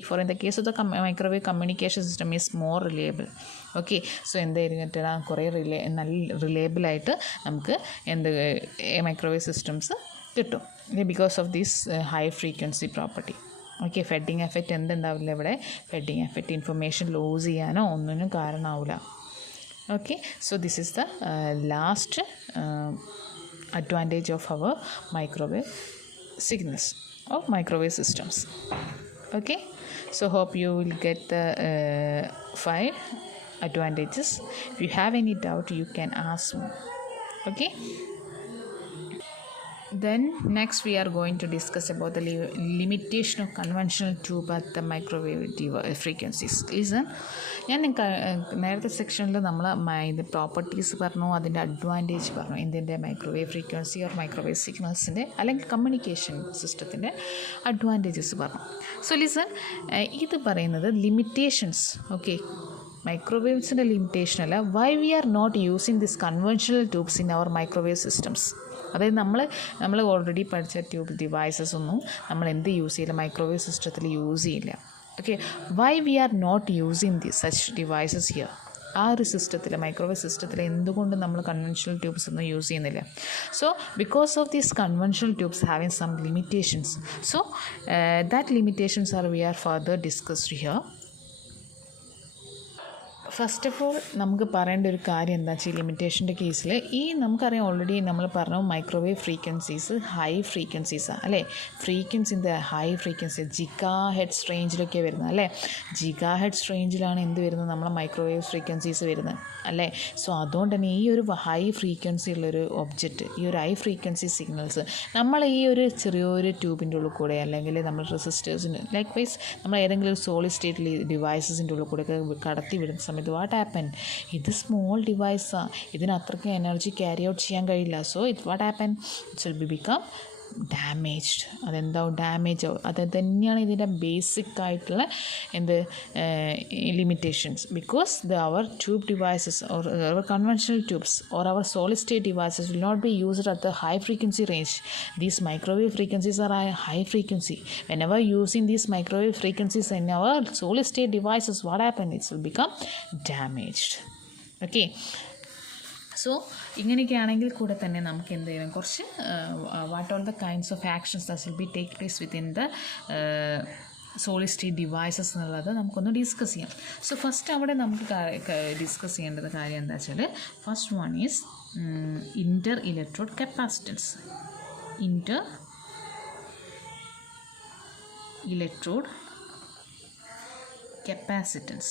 for in the case of the microwave communication system is more reliable. Okay, so എന്തായിരിക്കും കുറേ റിലയബിൾ ആയിട്ട് നമുക്ക് മൈക്രോവേവ് സിസ്റ്റംസ് കിട്ടും because of this high frequency property. Okay, fading effect എന്തുണ്ടാവില്ല ഇവിടെ, ഫെഡിങ് എഫക്റ്റ് ഇൻഫർമേഷൻ ലോസ് ചെയ്യാനോ ഒന്നിനും കാരണമാവില്ല. Okay, so this is the last advantage of our microwave signals of microwave systems. Okay, so hope you will get the 5 advantages. If you have any doubt you can ask me. Okay, then next we are going to discuss about the limitation of conventional tube at the microwave frequencies. Listen, ഞാൻ നേരത്തെ സെക്ഷനിൽ നമ്മൾ ഇത് പ്രോപ്പർട്ടീസ് പറഞ്ഞു, അതിൻ്റെ അഡ്വാൻറ്റേജ് പറഞ്ഞു, ഇതിൻ്റെ മൈക്രോവേവ് ഫ്രീക്വൻസി ഓർ മൈക്രോവേവ് സിഗ്നൽസിൻ്റെ അല്ലെങ്കിൽ കമ്മ്യൂണിക്കേഷൻ സിസ്റ്റത്തിൻ്റെ അഡ്വാൻറ്റേജസ് പറഞ്ഞു. സോ ലിസൺ, ഇത് പറയുന്നത് ലിമിറ്റേഷൻസ്. ഓക്കെ, മൈക്രോവേവ്സിൻ്റെ ലിമിറ്റേഷൻ അല്ല, why we are not using this conventional tubes in our microwave systems. അതായത് നമ്മൾ ഓൾറെഡി പഠിച്ച ട്യൂബ് ഡിവൈസസ് ഒന്നും നമ്മൾ എന്ത് യൂസ് ചെയ്യില്ല, മൈക്രോവേവ് സിസ്റ്റത്തിൽ യൂസ് ചെയ്യില്ല. Okay, why we are not using such devices here. ആ ഒരു സിസ്റ്റത്തിൽ, മൈക്രോവേവ് സിസ്റ്റത്തിൽ എന്തുകൊണ്ട് നമ്മൾ കൺവെൻഷണൽ ട്യൂബ്സ് ഒന്നും യൂസ് ചെയ്യുന്നില്ല? So because of these conventional tubes having some limitations. So that limitations are we are further discussed here. First of all നമുക്ക് പറയേണ്ട ഒരു കാര്യം എന്താ വെച്ചാൽ ലിമിറ്റേഷൻ്റെ കേസിൽ നമുക്കറിയാം ഓൾറെഡി നമ്മൾ പറഞ്ഞു മൈക്രോവേവ് ഫ്രീക്വൻസീസ് ഹൈ ഫ്രീക്വൻസീസാണ് അല്ലേ. ഫ്രീക്വൻസിൻ്റെ ഹൈ ഫ്രീക്വൻസി ജിഗാ ഹെഡ്സ് റേഞ്ചിലൊക്കെ വരുന്നത് അല്ലേ. ജിഗാ ഹെഡ്സ് റേഞ്ചിലാണ് എന്ത് വരുന്നത്, നമ്മളെ മൈക്രോവേവ് ഫ്രീക്വൻസീസ് വരുന്നത് അല്ലേ. സോ അതുകൊണ്ട് തന്നെ ഈ ഒരു ഹൈ ഫ്രീക്വൻസി ഉള്ളൊരു ഒബ്ജക്റ്റ്, ഈ ഒരു ഹൈ ഫ്രീക്വൻസി സിഗ്നൽസ് നമ്മൾ ഈ ഒരു ചെറിയൊരു ട്യൂബിൻ്റെ ഉള്ളിൽ കൂടെ അല്ലെങ്കിൽ നമ്മൾ റെസിസ്റ്റേഴ്സിന് ലൈക്ക് വൈസ് നമ്മൾ ഏതെങ്കിലും ഒരു സോളിഡ് സ്റ്റേറ്റ് ഡിവൈസസിൻ്റെ ഉള്ളിൽ കൂടെയൊക്കെ കടത്തി വിടുന്ന സമയത്ത് വാട്ട് ഹാപ്പൻ, ഇത് സ്മോൾ ഡിവൈസാണ്, ഇതിന് അത്രയ്ക്ക് എനർജി ക്യാരി ഔട്ട് ചെയ്യാൻ കഴിയില്ല. So what happen, it will become damaged. അതെന്താവും ഡാമേജ് ആവും. അത് തന്നെയാണ് ഇതിൻ്റെ ബേസിക് ആയിട്ടുള്ള limitations, because our tube devices or our conventional tubes or our solid state devices will not be used at the high frequency range. These microwave frequencies are high frequency. Whenever using these microwave frequencies in our solid state devices, what happens? It will become damaged. Okay. So ഇങ്ങനെയൊക്കെ ആണെങ്കിൽ കൂടെ തന്നെ നമുക്ക് എന്ത് ചെയ്യണം, കുറച്ച് what are the kinds of actions that will be take place within the solid state devices എന്നുള്ളത് നമുക്കൊന്ന് ഡിസ്കസ് ചെയ്യാം. സോ ഫസ്റ്റ് അവിടെ നമുക്ക് ഡിസ്കസ് ചെയ്യേണ്ടത് കാര്യം എന്താ വെച്ചാൽ, first one is inter electrode capacitance. Inter electrode capacitance.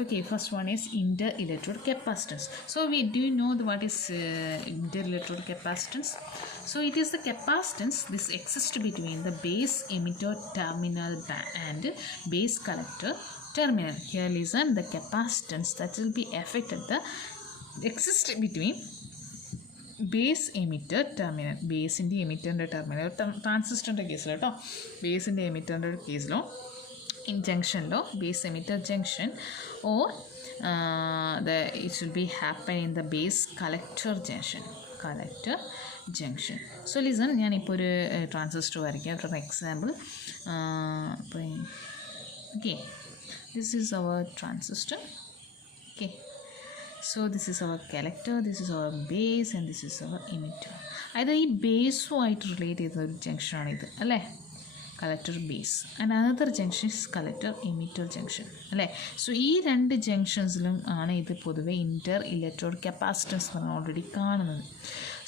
Okay, first one is inter-electrode capacitance. So do you know what is inter-electrode capacitance? So it is the capacitance this exists between the base emitter terminal and base collector terminal. Here listen, the capacitance that will be affected the exist between base emitter terminal, ബേസിൻ്റെ എമിറ്ററിൻ്റെ ടെർമിനൽ, ട്രാൻസിസ്റ്ററിൻ്റെ കേസിലോ കേട്ടോ, ബേസിൻ്റെ എമിറ്ററിൻ്റെ കേസിലോ ഇൻ ജംഗ്ഷനിലോ base emitter junction or it will be happen in the base collector junction. So listen, ഞാനിപ്പോൾ ഒരു ട്രാൻസിസ്റ്റർ വരയ്ക്കാം for example. Okay, this is our transistor. Okay, so this is our collector, this is our base and this is our emitter. അതായത് ഈ ബേസുമായിട്ട് റിലേറ്റ് ചെയ്ത ഒരു ജംഗ്ഷനാണിത് അല്ലേ, collector base. And another junction is collector emitter junction അല്ലേ. സോ ഈ രണ്ട് ജംഗ്ഷൻസിലും ആണ് ഇത് പൊതുവെ ഇൻ്റർ ഇലക്ട്രോഡ് കപ്പാസിറ്റൻസ് എന്ന് ഓൾറെഡി കാണുന്നത്.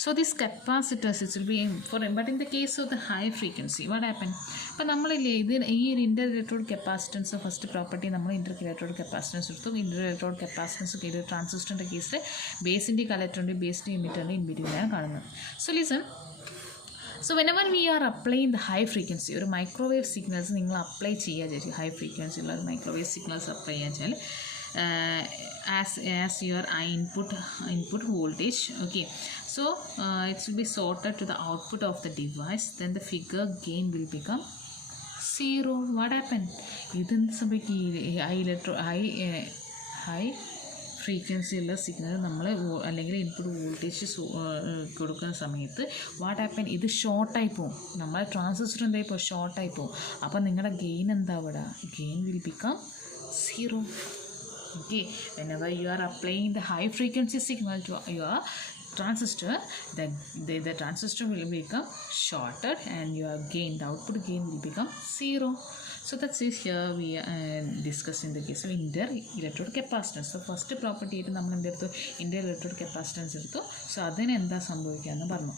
So this capacitors it will be for, but in the case of the high frequency what happen, അപ്പോൾ നമ്മളില്ലേ ഇത് ഈ inter electrode capacitance first property നമ്മൾ ഇൻ്റർ ഇലക്ട്രോഡ് കപ്പാസിറ്റൻസ് എടുത്തു. ഇൻ്റർ ഇലക്ട്രോഡ് കപ്പാസിറ്റൻസ് ഒക്കെ ഇത് ട്രാൻസിസ്റ്ററിൻ്റെ കേസിൽ ബേസിൻ്റെ കളക്ടറിൻ്റെ ബേസിൻ്റെ എമിറ്ററിൻ്റെ ഇൻബിറ്റ്വീനാണ് കാണുന്നത്. So listen, so whenever we are applying the high frequency, ഒരു മൈക്രോവേവ് സിഗ്നൽസ് നിങ്ങൾ അപ്ലൈ ചെയ്യുക വിചാരിച്ചു, ഹൈ ഫ്രീക്വൻസി ഉള്ള ഒരു മൈക്രോവേവ് സിഗ്നൽസ് അപ്ലൈ ചെയ്യുക വെച്ചാൽ as your input voltage. Okay, so it will be sorted to the output of the device, then the figure gain will become 0. What happened? ഇതെന്ത് സംഭവിക്കും, ഹൈ ഫ്രീക്വൻസി ഉള്ള സിഗ്നൽ നമ്മൾ അല്ലെങ്കിൽ ഇൻപുട്ട് വോൾട്ടേജ് കൊടുക്കുന്ന സമയത്ത് വാട്ട് ഹാപ്പൻ, ഇത് ഷോർട്ടായി പോകും, നമ്മളെ ട്രാൻസിസ്റ്റർ എന്തായി പോകും, ഷോർട്ടായി പോകും. അപ്പോൾ നിങ്ങളുടെ ഗെയിൻ എന്താ അവിടെ, gain will become 0. Okay, whenever you are applying the high frequency signal to your transistor, the transistor will become shorted and your gain, the output gain will become 0. So that's it. Here we discussing the case of inter electrode capacitance. So first property ആയിട്ട് നമ്മൾ എന്തെടുത്തു, inter electrode capacitance എടുത്തു. സോ അതിന് എന്താ സംഭവിക്കാമെന്ന് പറഞ്ഞു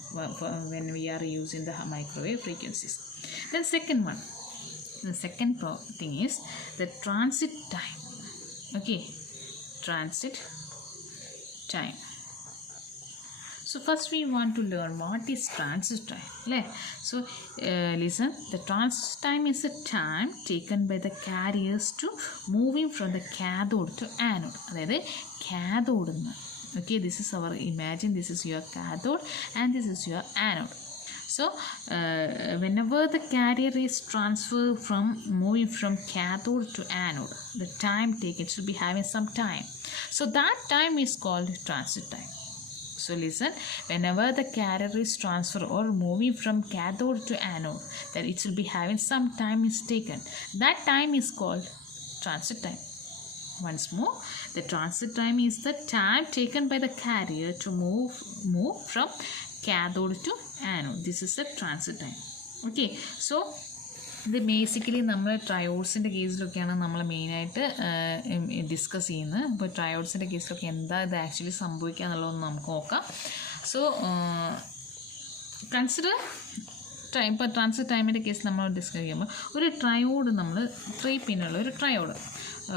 when we are using the microwave frequencies. Then second one, the second thing is the transit time. Okay, transit time. So first we want to learn what is transit time. So listen, the transit time is a time taken by the carriers to moving from the cathode to anode. അതായത് cathode. Okay, this is our, imagine this is your cathode and this is your anode. So whenever the carrier is transferred from moving from cathode to anode, the time taken should be having some time. So that time is called transit time. So listen, whenever the carrier is transferred or moving from cathode to anode, that it will be having some time is taken. That time is called transit time. Once more, the transit time is the time taken by the carrier to move from cathode to anode. This is the transit time. Okay, so ഇത് ബേസിക്കലി നമ്മൾ ട്രയോഡ്സിൻ്റെ കേസിലൊക്കെയാണ് നമ്മൾ മെയിനായിട്ട് ഡിസ്കസ് ചെയ്യുന്നത്. ഇപ്പോൾ ട്രയോഡ്സിൻ്റെ കേസിലൊക്കെ എന്താ ഇത് ആക്ച്വലി സംഭവിക്കുക എന്നുള്ളതൊന്ന് നമുക്ക് നോക്കാം. സോ കൺസിഡർ ഇപ്പോൾ ട്രാൻസിറ്റ് ടൈമിൻ്റെ കേസ് നമ്മൾ ഡിസ്കസ് ചെയ്യുമ്പോൾ ഒരു ട്രയോഡ് നമ്മൾ 3 പിന്നുള്ള ഒരു ട്രയോഡ്.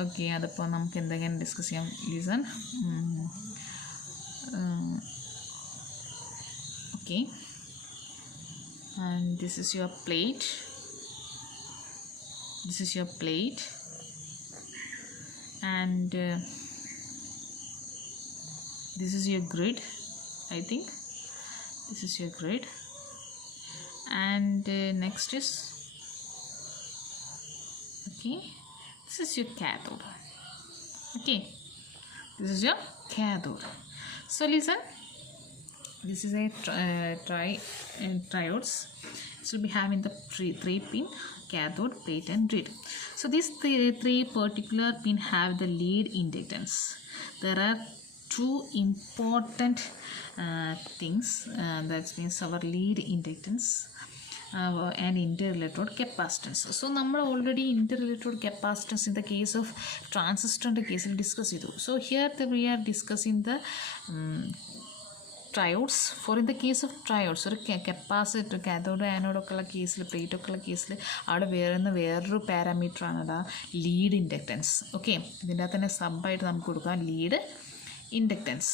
ഓക്കെ, അതിപ്പോൾ നമുക്ക് എന്തെങ്കിലും ഡിസ്കസ് ചെയ്യാം. Listen, okay, and this is your plate, and this is your grid, I think. This is your grid. And next is, okay, this is your cathode. Okay, this is your cathode. So listen, this is a triodes. It will be having the three pin cathode, plate and grid. So these three particular pin have the lead inductance. There are two important things, that means our lead inductance and inter-electrode capacitance. So നമ്മൾ already inter-electrode capacitance in the case of transistor കേസിൽ ഡിസ്കസ് ചെയ്തു. So here we are discussing the triodes. For in the case of triodes, ഒരു കപ്പാസിറ്റർ, കാഥോഡ് ആനോഡ് ഒക്കെ ഉള്ള കേസിൽ, പ്ലേറ്റ് ഒക്കെ ഉള്ള കേസിൽ അവിടെ വേറൊരു പാരാമീറ്ററാണ് അതാ ലീഡ് ഇൻഡക്റ്റൻസ്. ഓക്കെ, ഇതിൻ്റെ അകത്ത് തന്നെ സബായിട്ട് നമുക്ക് കൊടുക്കാം lead inductance.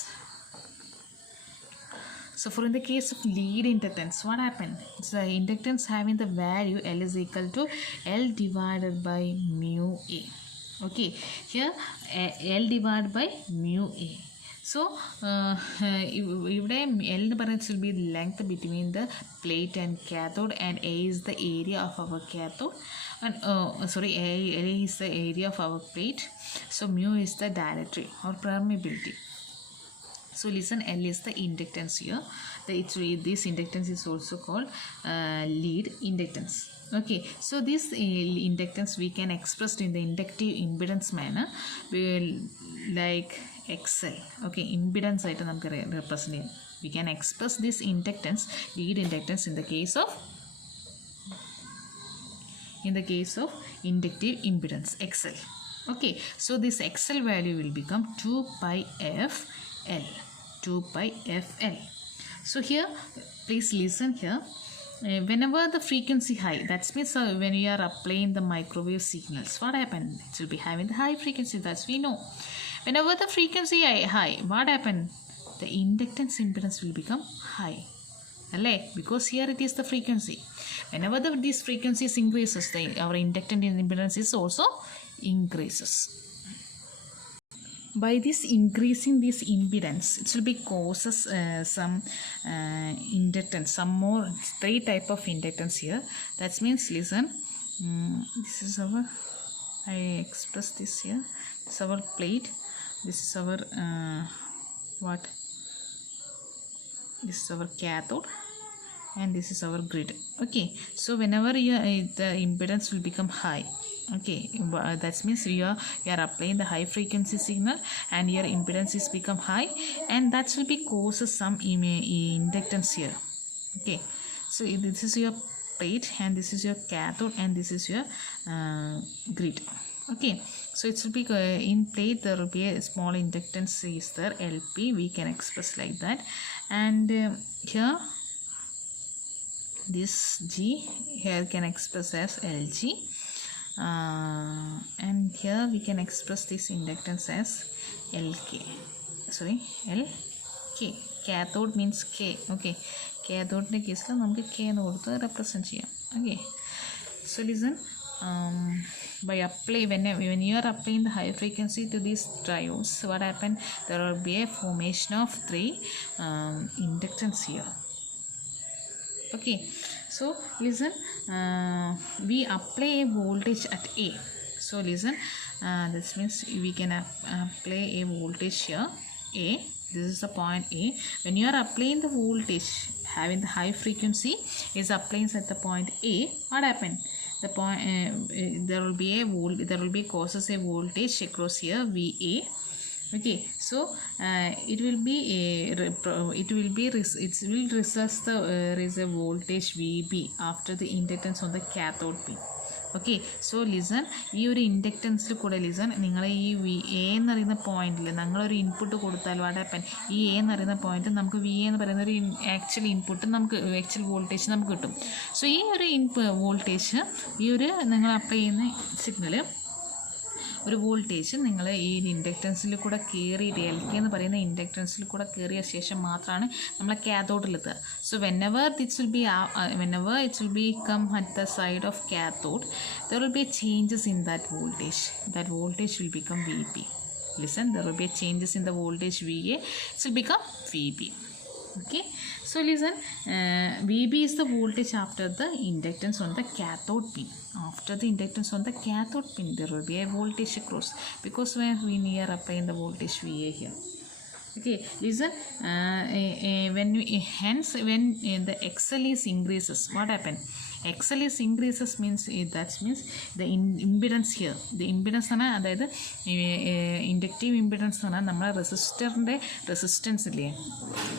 So for in the case of lead inductance, what happened? It's the inductance having the value L is equal to L divided by mu A. Okay, here L divided by mu A. So ഇവിടെ L എന്ന് പറയുന്നത് will be the length between the plate and cathode, and A is the area of our cathode, and A is the area of our plate. So mu is the dielectric or permeability. So listen, L is the inductance here. This inductance is also called lead inductance. Okay, so this inductance we can express in the inductive impedance manner, like XL. Okay, impedance item namukku represent cheyyam. We can express this inductance, lead inductance, in the case of inductive impedance XL. Okay, so this XL value will become 2 pi FL. 2 pi FL. So here, please listen here. Whenever the frequency high, that means when you are applying the microwave signals, what happens? It will be having the high frequency, that's we know. Whenever the frequency high, what happens? The inductance impedance will become high. Because here it is the frequency. Whenever this frequency increases, our inductance impedance is also increases. By this increasing this impedance, it will be causes some inductance, some more 3 type of inductance here. That means listen, this is our, I express this here, this is our plate, this is our this is our cathode, and this is our grid. Okay, so whenever the impedance will become high, okay, that means you are applying the high frequency signal and your impedance is become high, and that will be causes some inductance here. Okay, so this is your plate, and this is your cathode, and this is your grid. Okay, so it will be in plate there will be a small inductance is there, LP, we can express like that, and here this G here can express as LG. And here we can express this inductance as LK. Cathode means K. Okay, cathode in case namukku K ennu koduthu represent cheyam. Okay, so listen, by when you are applying the high frequency to these triodes, what happen? There will be a formation of 3 inductance here. Okay, so listen, we apply a voltage at A. So listen, this means we can apply a voltage here A. This is the point A. When you are applying the voltage having the high frequency is applying at the point A, what happened? The point there will be causes a voltage across here VA. Okay, so it will resist the is a voltage VB after the inductance on the cathode pin. Okay, so listen, ഈ ഒരു ഇൻഡക്റ്റൻസിൽ കൂടെ ലിസൺ, നിങ്ങൾ ഈ എ എന്ന് പറയുന്ന പോയിന്റിൽ നിങ്ങളൊരു ഇൻപുട്ട് കൊടുത്താൽ വാട്ട് ഹാപ്പൻ, ഈ എ എന്ന് പറയുന്ന പോയിന്റ് നമുക്ക് വി എന്ന് പറയുന്ന ഒരു ആക്ച്വൽ ഇൻപുട്ട് നമുക്ക് ആക്ച്വൽ വോൾട്ടേജ് നമുക്ക് കിട്ടും. സോ ഈ ഒരു വോൾട്ടേജ്, ഈ ഒരു നിങ്ങൾ അപ്ലൈ ചെയ്യുന്ന സിഗ്നൽ ഒരു വോൾട്ടേജ് നിങ്ങൾ ഈ ഇൻഡക്റ്റൻസിൽ കൂടെ കയറിയിട്ട് എൽ കെ എന്ന് പറയുന്ന ഇൻഡക്റ്റൻസിൽ കൂടെ കയറിയ ശേഷം മാത്രമാണ് നമ്മളെ കാഥോഡിലെത്തുക. So whenever it will be come at the side of cathode, there will be changes in that voltage. That voltage will become VP. Listen, there will be changes in the voltage VA. It will become VB. Okay, so listen, VB is the voltage after the inductance on the cathode pin. After the inductance on the cathode pin, there will be a voltage across, because when we near applying the voltage VA here. Okay, listen, when we, hence when the XL is increases, what happen? XL is increases means that means the impedance here, the impedance ആണ്, അതായത് ഇൻഡക്റ്റീവ് ഇമ്പിഡൻസ് എന്ന് പറഞ്ഞാൽ നമ്മളെ റെസിസ്റ്ററിൻ്റെ റെസിസ്റ്റൻസ് ഇല്ലേ,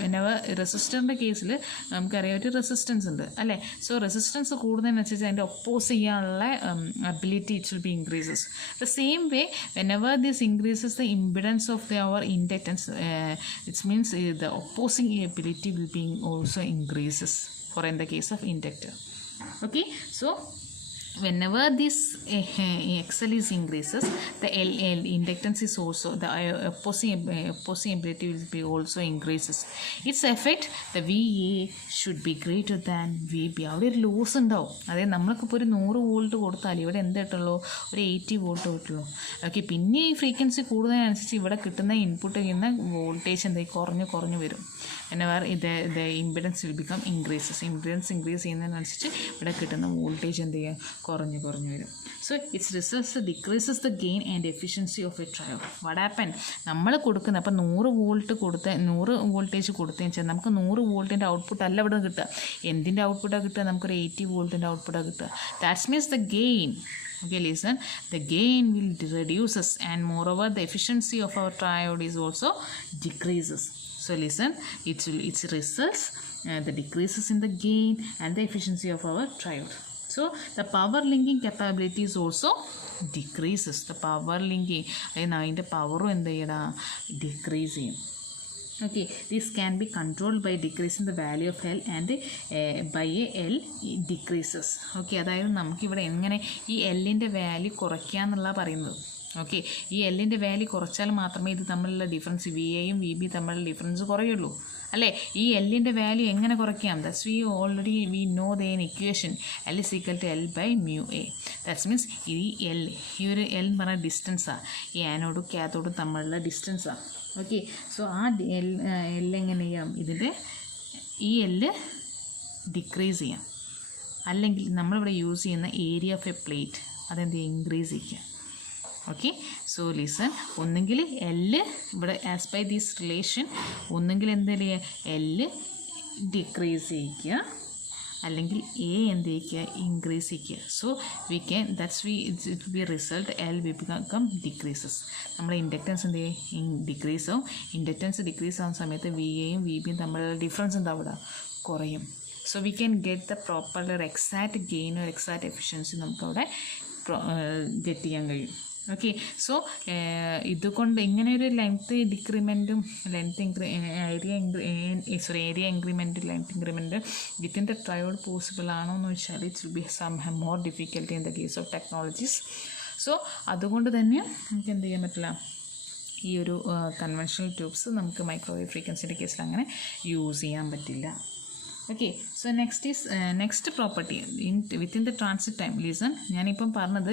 whenever റെസിസ്റ്ററിൻ്റെ കേസിൽ നമുക്കറിയാം ഒരു റെസിസ്റ്റൻസ് ഉണ്ട് അല്ലേ. സോ റെസിസ്റ്റൻസ് കൂടുന്നതിനനുസരിച്ച് അതിൻ്റെ ഒപ്പോസ് ചെയ്യാനുള്ള ability it will be increases. The same way, whenever this increases the impedance of our inductance, it means the opposing ability will be also increases for in the case of inductor. Okay, so whenever this XL is increases, the inductance is also, the opposing ability will be also increases. Its effect, the VA should be greater than VB. അവിടെ ഒരു ലോസ് ഉണ്ടാവും. അതായത് നമ്മൾക്കിപ്പോൾ ഒരു 100 വോൾട്ട് കൊടുത്താൽ ഇവിടെ എന്ത് കിട്ടുള്ളൂ, ഒരു 80 വോൾട്ട് കിട്ടുള്ളൂ. ഓക്കെ, പിന്നെ ഈ ഫ്രീക്വൻസി കൂടുന്നതിനനുസരിച്ച് ഇവിടെ കിട്ടുന്ന ഇൻപുട്ട് ചെയ്യുന്ന വോൾട്ടേജ് എന്തായി കുറഞ്ഞു വരും. whenever the impedance will become increases, impedance increase ചെയ്യുന്നതിനനുസരിച്ച് ഇവിടെ കിട്ടുന്ന വോൾട്ടേജ് എന്ത് ചെയ്യുക, കുറഞ്ഞു വരും. So it's results decreases the gain and efficiency of A triode. What happen, നമ്മൾ കൊടുക്കുന്ന അപ്പോൾ 100 വോൾട്ടേജ് കൊടുത്തതെന്ന് വെച്ചാൽ നമുക്ക് 100 വോൾട്ടിൻ്റെ ഔട്ട്പുട്ട് അല്ല ഇവിടെ കിട്ടുക. എന്തിൻ്റെ ഔട്ട്പുട്ടാണ് കിട്ടുക, നമുക്കൊരു 80 വോൾട്ടിൻ്റെ ഔട്ട്പുട്ടാണ് കിട്ടുക. That's means the gain. Okay, listen, the gain will reduces, and moreover the efficiency of our triode is also decreases. So listen, its results the decreases in the gain and the efficiency of our triode. So the power linking capability is also decreases. The power linking, അതിൻ്റെ പവറും എന്ത് ചെയ്യടാ, ഡിക്രീസ് ചെയ്യും. Okay, this can be controlled by decreasing the value of L and by L decreases. Okay, അതായത് നമുക്കിവിടെ എങ്ങനെ ഈ എല്ലിൻ്റെ വാല്യൂ കുറയ്ക്കുക എന്നുള്ള പറയുന്നത്. ഓക്കെ, ഈ എല്ലിൻ്റെ വാല്യൂ കുറച്ചാൽ മാത്രമേ ഇത് തമ്മിലുള്ള ഡിഫറൻസ് വി എയും വി ബി തമ്മിലുള്ള ഡിഫറൻസ് കുറയുള്ളൂ അല്ലേ. ഈ എല്ലിൻ്റെ വാല്യൂ എങ്ങനെ കുറയ്ക്കാം, that's we know the equation L is equal to L by mu A. That's means ഈ ഒരു എൽ എന്ന് പറഞ്ഞ ഡിസ്റ്റൻസാണ്, ഈ ആനോടും കാത്തോടും തമ്മിലുള്ള ഡിസ്റ്റൻസാണ്. ഓക്കെ, സോ ആ എങ്ങനെ ചെയ്യാം, ഇതിൻ്റെ ഈ എല്ല് ഡിക്രീസ് ചെയ്യാം. അല്ലെങ്കിൽ നമ്മളിവിടെ യൂസ് ചെയ്യുന്ന ഏരിയ ഓഫ് എ പ്ലേറ്റ് അതെന്ത് ഇൻക്രീസ് ചെയ്യുക. ഓക്കെ, സോ ലിസൺ, ഒന്നെങ്കിൽ എല്ല് ഇവിടെ ആസ് ബൈ ദിസ് റിലേഷൻ ഒന്നെങ്കിൽ എന്ത് ചെയ്യുക, എല്ല് ഡിക്രീസ് ചെയ്യിക്കുക, അല്ലെങ്കിൽ എ എന്ത് ചെയ്യുക, ഇൻക്രീസ് ചെയ്യുക. So we can it will B result L we become decreases. നമ്മുടെ ഇൻഡക്റ്റൻസ് എന്ത് ചെയ്യും, ഡിക്രീസ് ആവും. ഇൻഡക്റ്റൻസ് ഡിക്രീസ് ആവുന്ന സമയത്ത് വി എയും വി ബിയും തമ്മിലുള്ള ഡിഫറൻസ് എന്താ അവിടെ കുറയും. So we can get the proper ഒരു എക്സാക്റ്റ് ഗെയിൻ ഒരു എക്സാക്റ്റ് എഫിഷ്യൻസി നമുക്കവിടെ ഗെറ്റ് ചെയ്യാൻ കഴിയും. ഓക്കെ, സോ ഇതുകൊണ്ട് ഇങ്ങനെ ഒരു ലെങ്ത്ത് ഡിക്രിമെൻറ്റും area increment length increment within the triode possible ആണോ എന്ന് വെച്ചാൽ it will be some more difficulty in the case of technologies. So അതുകൊണ്ട് തന്നെ നമുക്ക് എന്ത് ചെയ്യാൻ പറ്റില്ല, ഈ ഒരു കൺവെൻഷണൽ ട്യൂബ്സ് നമുക്ക് മൈക്രോവേവ് ഫ്രീക്വൻസിൻ്റെ കേസിൽ അങ്ങനെ യൂസ് ചെയ്യാൻ പറ്റില്ല. Okay, so next property within the transit time. Listen, ഞാനിപ്പം പറഞ്ഞത്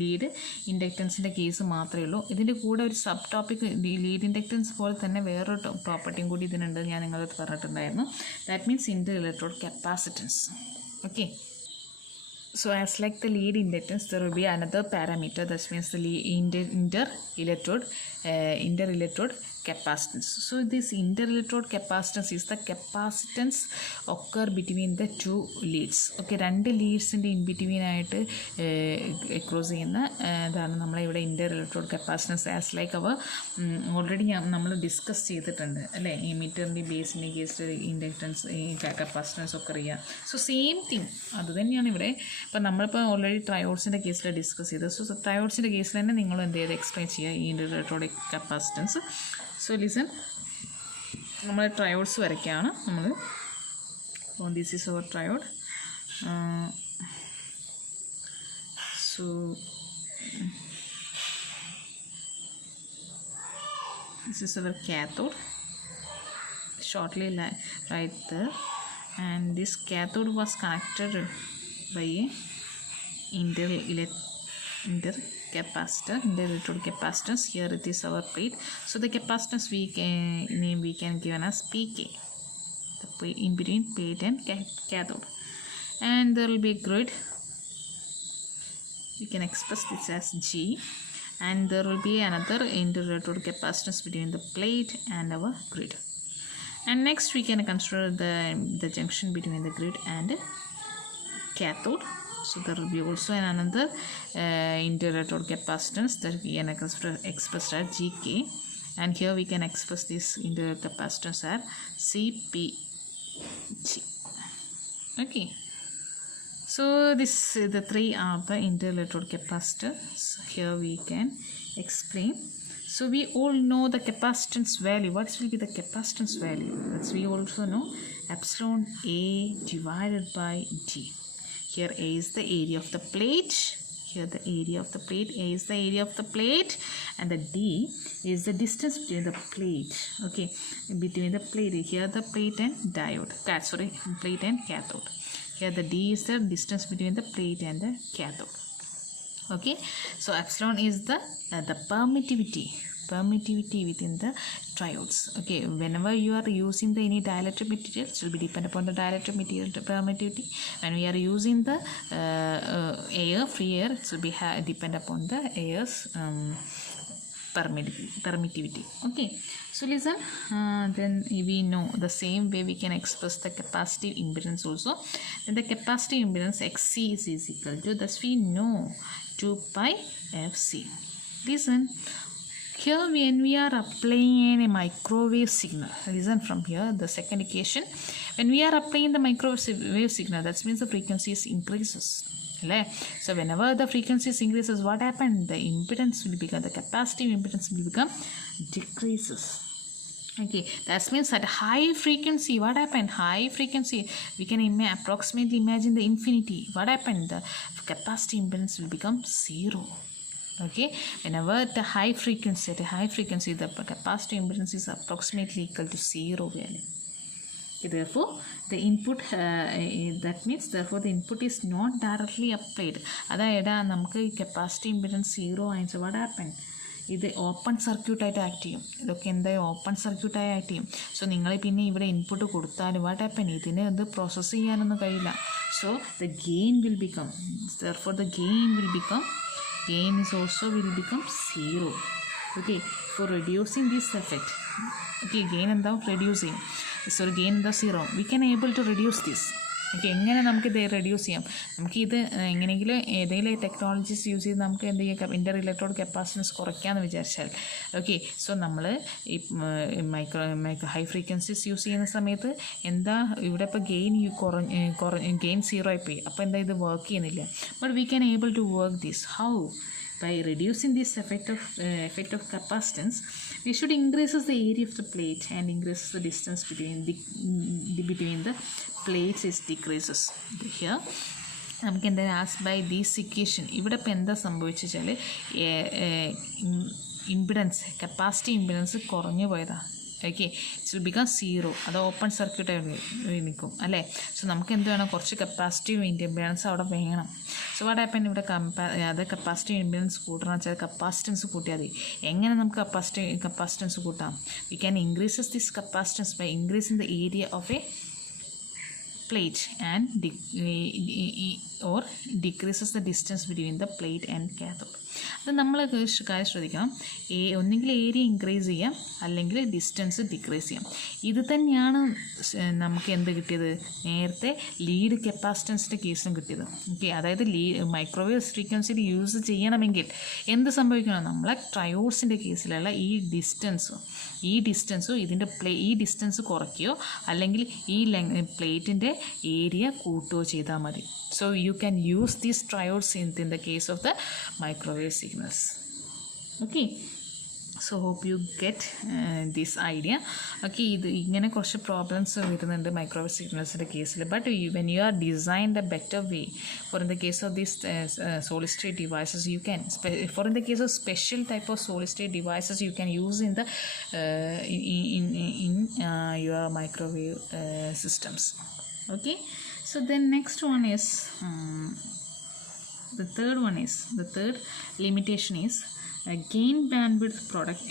ലീഡ് ഇൻഡക്റ്റൻസിൻ്റെ കേസ് മാത്രമേ ഉള്ളൂ. ഇതിൻ്റെ കൂടെ ഒരു സബ് ടോപ്പിക് ലീഡ് ഇൻഡക്റ്റൻസ് പോലെ തന്നെ വേറൊരു പ്രോപ്പർട്ടിയും കൂടി ഇതിനുണ്ട്, ഞാൻ നിങ്ങളത് പറഞ്ഞിട്ടുണ്ടായിരുന്നു. That means Inter electrode capacitance. Okay, so as like the lead inductance, there will be another parameter, that means the inter electrode capacitance. So this inter electrode capacitance is the capacitance occur between the two leads. Okay, രണ്ട് ലീഡ്സിൻ്റെ ഇൻ ബിറ്റ്വീൻ ആയിട്ട് ക്രോസ് ചെയ്യുന്ന ഇതാണ് നമ്മളിവിടെ ഇൻ്റർ ഇലക്ട്രോഡ് കപ്പാസിറ്റൻസ്. ആസ് ലൈക്ക് അവർ ഓൾറെഡി നമ്മൾ ഡിസ്കസ് ചെയ്തിട്ടുണ്ട് അല്ലേ, ഈ മീറ്ററിൻ്റെ ബേസിൻ്റെ കേസിൽ ഇൻഡക്റ്റൻസ് കപ്പാസിറ്റൻസ് ഒക്കെ അറിയാം. സോ സെയിം തിങ് അത് തന്നെയാണ് ഇവിടെ. ഇപ്പം നമ്മളിപ്പോൾ ഓൾറെഡി ട്രയോഡ്സിൻ്റെ കേസിൽ ഡിസ്കസ് ചെയ്തത്. സോ ട്രയോഡ്സിൻ്റെ കേസിൽ തന്നെ നിങ്ങൾ എന്ത് ചെയ്ത് എക്സ്പ്ലെയിൻ ചെയ്യുക ഈ inter electrode capacitance. So listen, നമ്മൾ ട്രയോഡ്സ് വരയ്ക്കുകയാണ് നമ്മൾ. This is our triode. So this is our cathode, shortly right there, and this cathode was connected by a interelectrode capacitance. Here it is our plate. So the capacitance we can given as PK, in between plate and cathode. And there will be a grid. We can express this as G. And there will be another interelectrode capacitance between the plate and our grid. And next we can consider the junction between the grid and cathode. So there will be also another interelectrode capacitance that we can express as GK. And here we can express this interelectrode capacitance as CPG. Okay. So the three are the interelectrode capacitors. Here we can explain. So we all know the capacitance value. What will be the capacitance value? That's we also know epsilon A divided by D. Here A is the area of the plate. Here the area of the plate. A is the area of the plate, and the D is the distance between the plate. Okay, between the plate. Here the plate and diode. Plate and cathode. Here the D is the distance between the plate and the cathode. Okay, so epsilon is the permittivity within the triodes. Okay, whenever you are using the any dielectric material, it will be depend upon the dielectric material permittivity. When we are using the air, free air, it will be depend upon the air's permittivity. Okay, so listen, then we know the same way we can express the capacitive impedance also. Then the capacitive impedance XC is equal to, thus we know 2 pi FC. Listen, here when we are applying a microwave signal, listen from here, the second equation, when we are applying the microwave signal, that means the frequencies increases. So whenever the frequencies increases, what happened? The impedance will become, the capacitive impedance will become decreases. Okay, that means at high frequency, what happened? High frequency, we can approximately imagine the infinity. What happened? The capacitive impedance will become 0. Okay, whenever at a high frequency, the capacitive impedance is approximately equal to 0 value. Therefore, the input that means therefore the input is not directly applied. That is, we capacity impedance 0 and so what happened? This open circuit act cheyum. Idokke endai open circuit act cheyum. So ningal pinne ivide input koduthalu what happen? Idine endu process cheyanonnu kayilla. So the gain will become, therefore the gain is also will become 0. Okay, for reducing this effect, okay, gain and the reducing, so gain the 0, we can able to reduce this. Okay, എങ്ങനെ നമുക്ക് ഇത് റെഡ്യൂസ് ചെയ്യാം? നമുക്കിത് എങ്ങനെയെങ്കിലും ഏതെങ്കിലും ടെക്നോളജീസ് യൂസ് ചെയ്ത് നമുക്ക് എന്ത് ചെയ്യാം? ഇൻ്റർ ഇലക്ട്രോഡ് കപ്പാസിറ്റൻസ് കുറയ്ക്കാമെന്ന് വിചാരിച്ചാൽ, ഓക്കെ, സോ നമ്മൾ ഈ ഹൈ ഫ്രീക്വൻസീസ് യൂസ് ചെയ്യുന്ന സമയത്ത് എന്താ ഇവിടെ ഇപ്പോൾ ഗെയിൻ ഗെയിൻ 0 ആയിപ്പോയി. അപ്പോൾ എന്താ ഇത് വർക്ക് ചെയ്യുന്നില്ല. But we can able to work this. How? By reducing this effect of capacitance, we should increases the area of the plate and increases the distance between the plates is decreases. Here നമുക്ക് എന്തായാലും ആസ് ബൈ ദീസ് ഇക്വേഷൻ ഇവിടെ ഇപ്പോൾ എന്താ സംഭവിച്ചാൽ ഇമ്പിഡൻസ് കപ്പാസിറ്റി ഇമ്പിഡൻസ് കുറഞ്ഞു പോയതാണ്. Okay, it will become 0. അത് ഓപ്പൺ സർക്യൂട്ടായി നിൽക്കും അല്ലേ. സോ നമുക്ക് എന്ത് വേണം? കുറച്ച് കപ്പാസിറ്റീവ് ഇമ്പിഡൻസ് അവിടെ വേണം. So what happen? ഇവിടെ അത് കപ്പാസിറ്റീവ് ഇമ്പിഡൻസ് കൂട്ടണം വെച്ചാൽ കപ്പാസിറ്റൻസ് കൂട്ടിയാൽ മതി. എങ്ങനെ നമുക്ക് കപ്പാസിറ്റൻസ് കൂട്ടാം? We can increases this capacitance by increasing the area of a plate and or decreases the distance between the plate and cathode. അത് നമ്മൾ കാര്യം ശ്രദ്ധിക്കണം. ഒന്നുകിൽ ഏരിയ ഇൻക്രീസ് ചെയ്യാം അല്ലെങ്കിൽ ഡിസ്റ്റൻസ് ഡിക്രീസ് ചെയ്യാം. ഇത് തന്നെയാണ് നമുക്ക് എന്ത് കിട്ടിയത്? നേരത്തെ ലീഡ് കപ്പാസിറ്റൻസിൻ്റെ കേസിലും കിട്ടിയത്. ഓക്കെ, അതായത് മൈക്രോവേവ് ഫ്രീക്വൻസിയിൽ യൂസ് ചെയ്യണമെങ്കിൽ എന്ത് സംഭവിക്കണം? നമ്മളെ ട്രയോഡ്സിൻ്റെ കേസിലുള്ള ഈ ഡിസ്റ്റൻസോ ഇതിൻ്റെ ഈ ഡിസ്റ്റൻസ് കുറയ്ക്കുകയോ അല്ലെങ്കിൽ ഈ പ്ലേറ്റിൻ്റെ ഏരിയ കൂട്ടുകയോ ചെയ്താൽ മതി. So you can use these triodes in the case of the microwave signals. Okay, so hope you get this idea. Okay, ഇങ്ങനെ കുറച്ച് പ്രോബ്ലംസ് വരുന്നുണ്ട് മൈക്രോവേവ് സിഗ്നൽസിൻ്റെ കേസിൽ. But when you are designed a better way for in the case of these solid state devices, you can for in the case of special type of solid state devices you can use in the in your microwave systems. Okay, so then next one is the third limitation is gain bandwidth product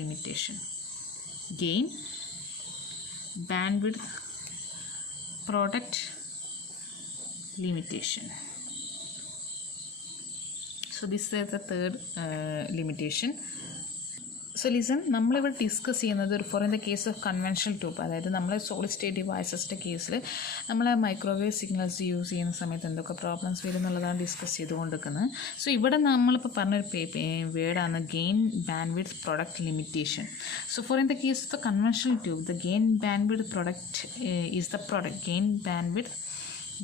limitation. Gain bandwidth product limitation. So this is the third limitation. So listen, നമ്മളിവിടെ ഡിസ്കസ് ചെയ്യുന്നത് for in the case of conventional tube, അതായത് നമ്മൾ സോളിഡ് സ്റ്റേറ്റ് ഡിവൈസസിൻ്റെ കേസിൽ നമ്മൾ മൈക്രോവേവ് സിഗ്നൽസ് യൂസ് ചെയ്യുന്ന സമയത്ത് എന്തൊക്കെ പ്രോബ്ലംസ് വരും എന്നുള്ളതാണ് ഡിസ്കസ് ചെയ്തുകൊണ്ടിരിക്കുന്നത്. സോ ഇവിടെ നമ്മളിപ്പോൾ പറഞ്ഞൊരു വേർഡാണ് gain bandwidth product limitation. So for in the case of the conventional tube, the gain bandwidth product is the product gain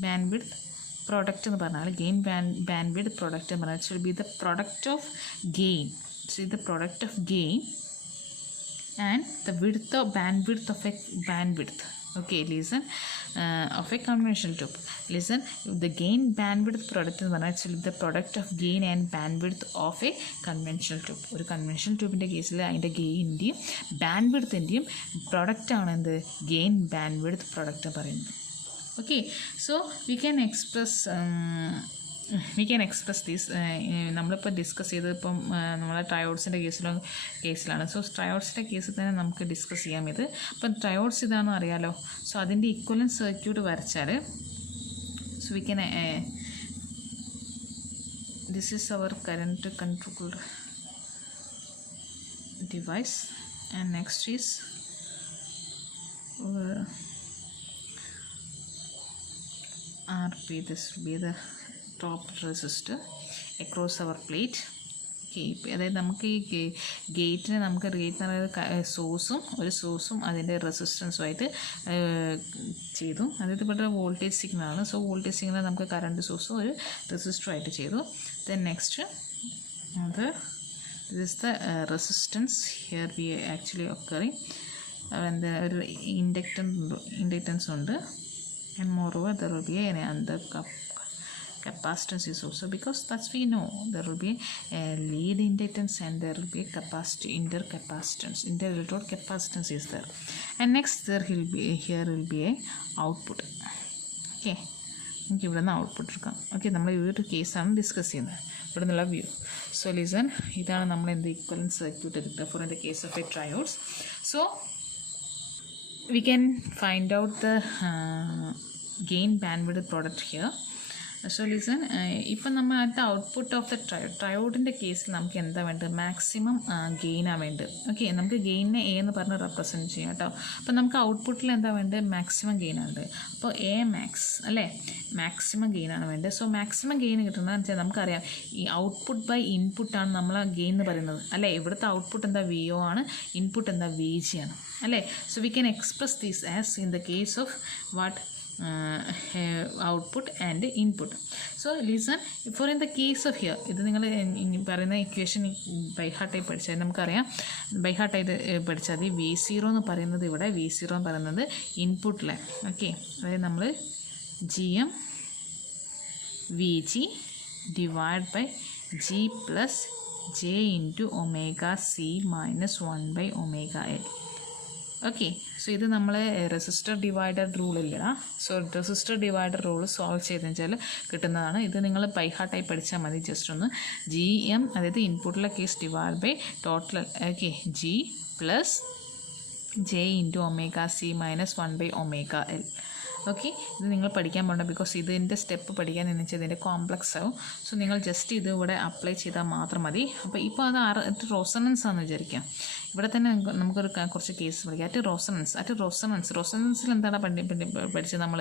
bandwidth product എന്ന് പറഞ്ഞാൽ ഗെയിൻ ബാൻഡ്വിഡ്ത്ത് പ്രൊഡക്റ്റ് എന്ന് പറഞ്ഞാൽ should be the product of gain. So the product of gain and the bandwidth of a bandwidth. Okay, listen, of a conventional tube. Listen, the gain bandwidth product is actually the product of gain and bandwidth of a conventional tube. ഒരു conventional ട്യൂബിൻ്റെ കേസിൽ അതിൻ്റെ ഗെയിൻ്റെയും ബാൻഡ്വിഡ്ത്തിൻ്റെയും പ്രൊഡക്റ്റാണ് എന്ത് ഗെയിൻ ബാൻഡ്വിഡ്ത്ത് പ്രൊഡക്റ്റ് പറയുന്നത്. Okay, so we can express these. നമ്മളിപ്പോൾ ഡിസ്കസ് ചെയ്തത് ഇപ്പം നമ്മളെ ട്രയോഡ്സിൻ്റെ കേസിലാണ്. സോ ട്രയോഡ്സിൻ്റെ കേസിൽ തന്നെ നമുക്ക് ഡിസ്കസ് ചെയ്യാം ഇത്. അപ്പം ട്രയോഡ്സ് ഇതാണെന്ന് അറിയാലോ. സോ അതിൻ്റെ ഇക്വലൻറ്റ് സർക്യൂട്ട് വരച്ചാൽ so we can this is our current controlled device and next is RP. This will be the top resistor across our plate. Okay, അതായത് നമുക്ക് ഈ ഗേറ്റിന് നമുക്ക് ഗേറ്റ് എന്ന് പറയുന്നത് സോഴ്സും അതിൻ്റെ റെസിസ്റ്റൻസുമായിട്ട് ചെയ്തു. അതായത് ഇവിടെ വോൾട്ടേജ് സിഗ്നലാണ്. സോ വോൾട്ടേജ് സിഗ്നൽ നമുക്ക് കറണ്ട് സോഴ്സും ഒരു റെസിസ്റ്ററുമായിട്ട് ചെയ്തു. Then next this is the resistance here we actually occurring and ഒരു ഇൻഡക്റ്റൻസ് ഉണ്ട്. And moreover there will be another capacitance is also, because that's we know there will be a lead inductance and there will be inter-electrode capacitance is there. And next here will be a output. Okay, നമുക്ക് ഇവിടെ നിന്ന് ഔട്ട്പുട്ട് എടുക്കാം. ഓക്കെ, നമ്മൾ ഈ ഒരു കേസാണ് ഡിസ്കസ് ചെയ്യുന്നത് ഇവിടെ നിന്നുള്ള വ്യൂ. സോ ലിസൺ, ഇതാണ് നമ്മൾ എന്ത് ഇക്വലൻറ്റ് സർക്യൂട്ട് എടുക്കുക for in the case of a triodes. So we can find out the gain bandwidth product here. So listen, ഇപ്പം നമ്മൾ അറ്റ് ഔട്ട്പുട്ട് ഓഫ് ദ ട്രയോഡിൻ്റെ കേസിൽ നമുക്ക് എന്താ വേണ്ടത്? മാക്സിമം ഗെയിനാണ് വേണ്ടത്. ഓക്കെ, നമുക്ക് ഗെയിനിനെ എ എന്ന് പറഞ്ഞ് റെപ്രസെൻറ്റ് ചെയ്യാം കേട്ടോ. അപ്പോൾ നമുക്ക് ഔട്ട്പുട്ടിൽ എന്താ വേണ്ടത്? മാക്സിമം ഗെയിനാണ് വേണ്ടത്. അപ്പോൾ എ മാക്സ് അല്ലേ, മാക്സിമം ഗെയിനാണ് വേണ്ടത്. സോ മാക്സിമം ഗെയിൻ കിട്ടുന്നതെന്ന് വെച്ചാൽ നമുക്കറിയാം ഈ ഔട്ട്പുട്ട് ബൈ ഇൻപുട്ടാണ് നമ്മൾ ഗെയിൻ എന്ന് പറയുന്നത് അല്ലേ. ഇവിടുത്തെ ഔട്ട്പുട്ട് എന്താ? വി ഒ ആണ്, ഇൻപുട്ട് എന്താ? വി ജി ആണ് അല്ലേ. So we can express these as in the case of what output and input. So listen, for in the case of here, ഇത് നിങ്ങൾ പറയുന്ന ഇക്വേഷൻ ബൈ ഹാർട്ടായി പഠിച്ചാൽ നമുക്കറിയാം. ബൈ ഹാർട്ടായിട്ട് പഠിച്ചാൽ മതി. V0 എന്ന് പറയുന്നത് ഇവിടെ V0 എന്ന് പറയുന്നത് ഇൻപുട്ടിലെ. ഓക്കെ, അതായത് നമ്മൾ GM VG divide by G plus J into omega C minus 1/ωL. Okay, so ഇത് നമ്മൾ റെസിസ്റ്റർ ഡിവൈഡർ റൂൾ ഇല്ലടാ. So resistor divider rule solve ചെയ്തെന്ന് വെച്ചാൽ കിട്ടുന്നതാണ്. ഇത് നിങ്ങൾ ബൈ ഹാർട്ടായി പഠിച്ചാൽ മതി. ജസ്റ്റ് ഒന്ന് GM, അതായത് ഇൻപുട്ടിലെ case divide by total. Okay, G plus J into omega C minus 1/ωL. Okay, ഇത് നിങ്ങൾ പഠിക്കാൻ പോകണ്ട, ബിക്കോസ് ഇതിൻ്റെ സ്റ്റെപ്പ് പഠിക്കാൻ എന്ന് വെച്ചാൽ ഇതിൻ്റെ കോംപ്ലക്സ് ആവും. സോ നിങ്ങൾ ജസ്റ്റ് ഇത് ഇവിടെ അപ്ലൈ ചെയ്താൽ മാത്രം മതി. അപ്പോൾ ഇപ്പോൾ അത് റോസണൻസ് ആണെന്ന് വിചാരിക്കാം. ഇവിടെ തന്നെ നമുക്കൊരു കുറച്ച് കേസ് പഠിക്കാം. റോസണൻസിൽ എന്താണ് പഠിച്ചത് നമ്മൾ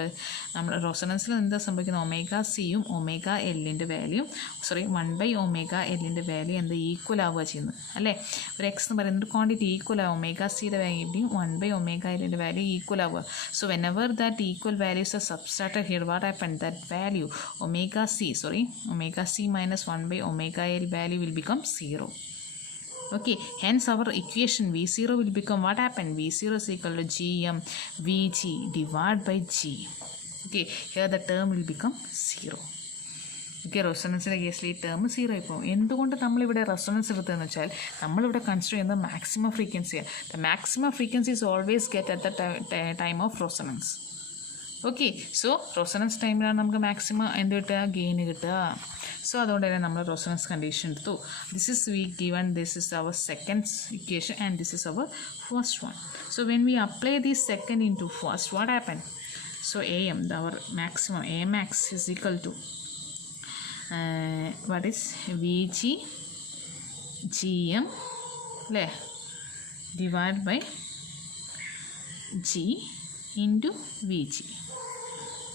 റോസണൻസിൽ എന്താ സംഭവിക്കുന്നത്? ഒമേഗ സിയും ഒമേഗ എല്ലിൻ്റെ വാല്യൂം 1/ωL വാല്യൂ എന്താ ഈക്വൽ ആവുക ചെയ്യുന്നത് അല്ലേ. ഒരു എക്സ് എന്ന് പറയുന്നത് ക്വാണ്ടിറ്റി ഈക്വൽ ആവും. ഒമേഗ സിയുടെ വാല്യൂയും 1/ωL വാല്യൂ ഈക്വൽ ആവുക. So whenever that equal values are subtracted here, what happened? That value omega c minus 1/ωL value will become 0. Okay, hence our equation V0 will become what happened? V0 is equal to GM VG divided by G. Okay, here the term will become 0. Okay, റെസൊണൻസിൻ്റെ കേസിൽ ഈ ടേം 0 ഇപ്പോൾ. എന്തുകൊണ്ട് നമ്മളിവിടെ റെസൊണൻസ് എടുത്തതെന്ന് വെച്ചാൽ നമ്മളിവിടെ കൺസിഡർ ചെയ്യുന്നത് മാക്സിമം ഫ്രീക്വൻസിയാണ്. The maximum frequency is always get at the time of resonance. Okay. So resonance ടൈമിലാണ് നമുക്ക് മാക്സിമം എന്ത് കിട്ടുക, ഗെയിൻ കിട്ടുക. സോ അതുകൊണ്ട് തന്നെ നമ്മൾ റെസൊണൻസ് കണ്ടീഷൻ എടുത്തു. This is we given, this is our second equation and this is our first one. So when we apply this second into first, what happen? So AM, our maximum AMax is equal to what is VG GM divided by G into VG.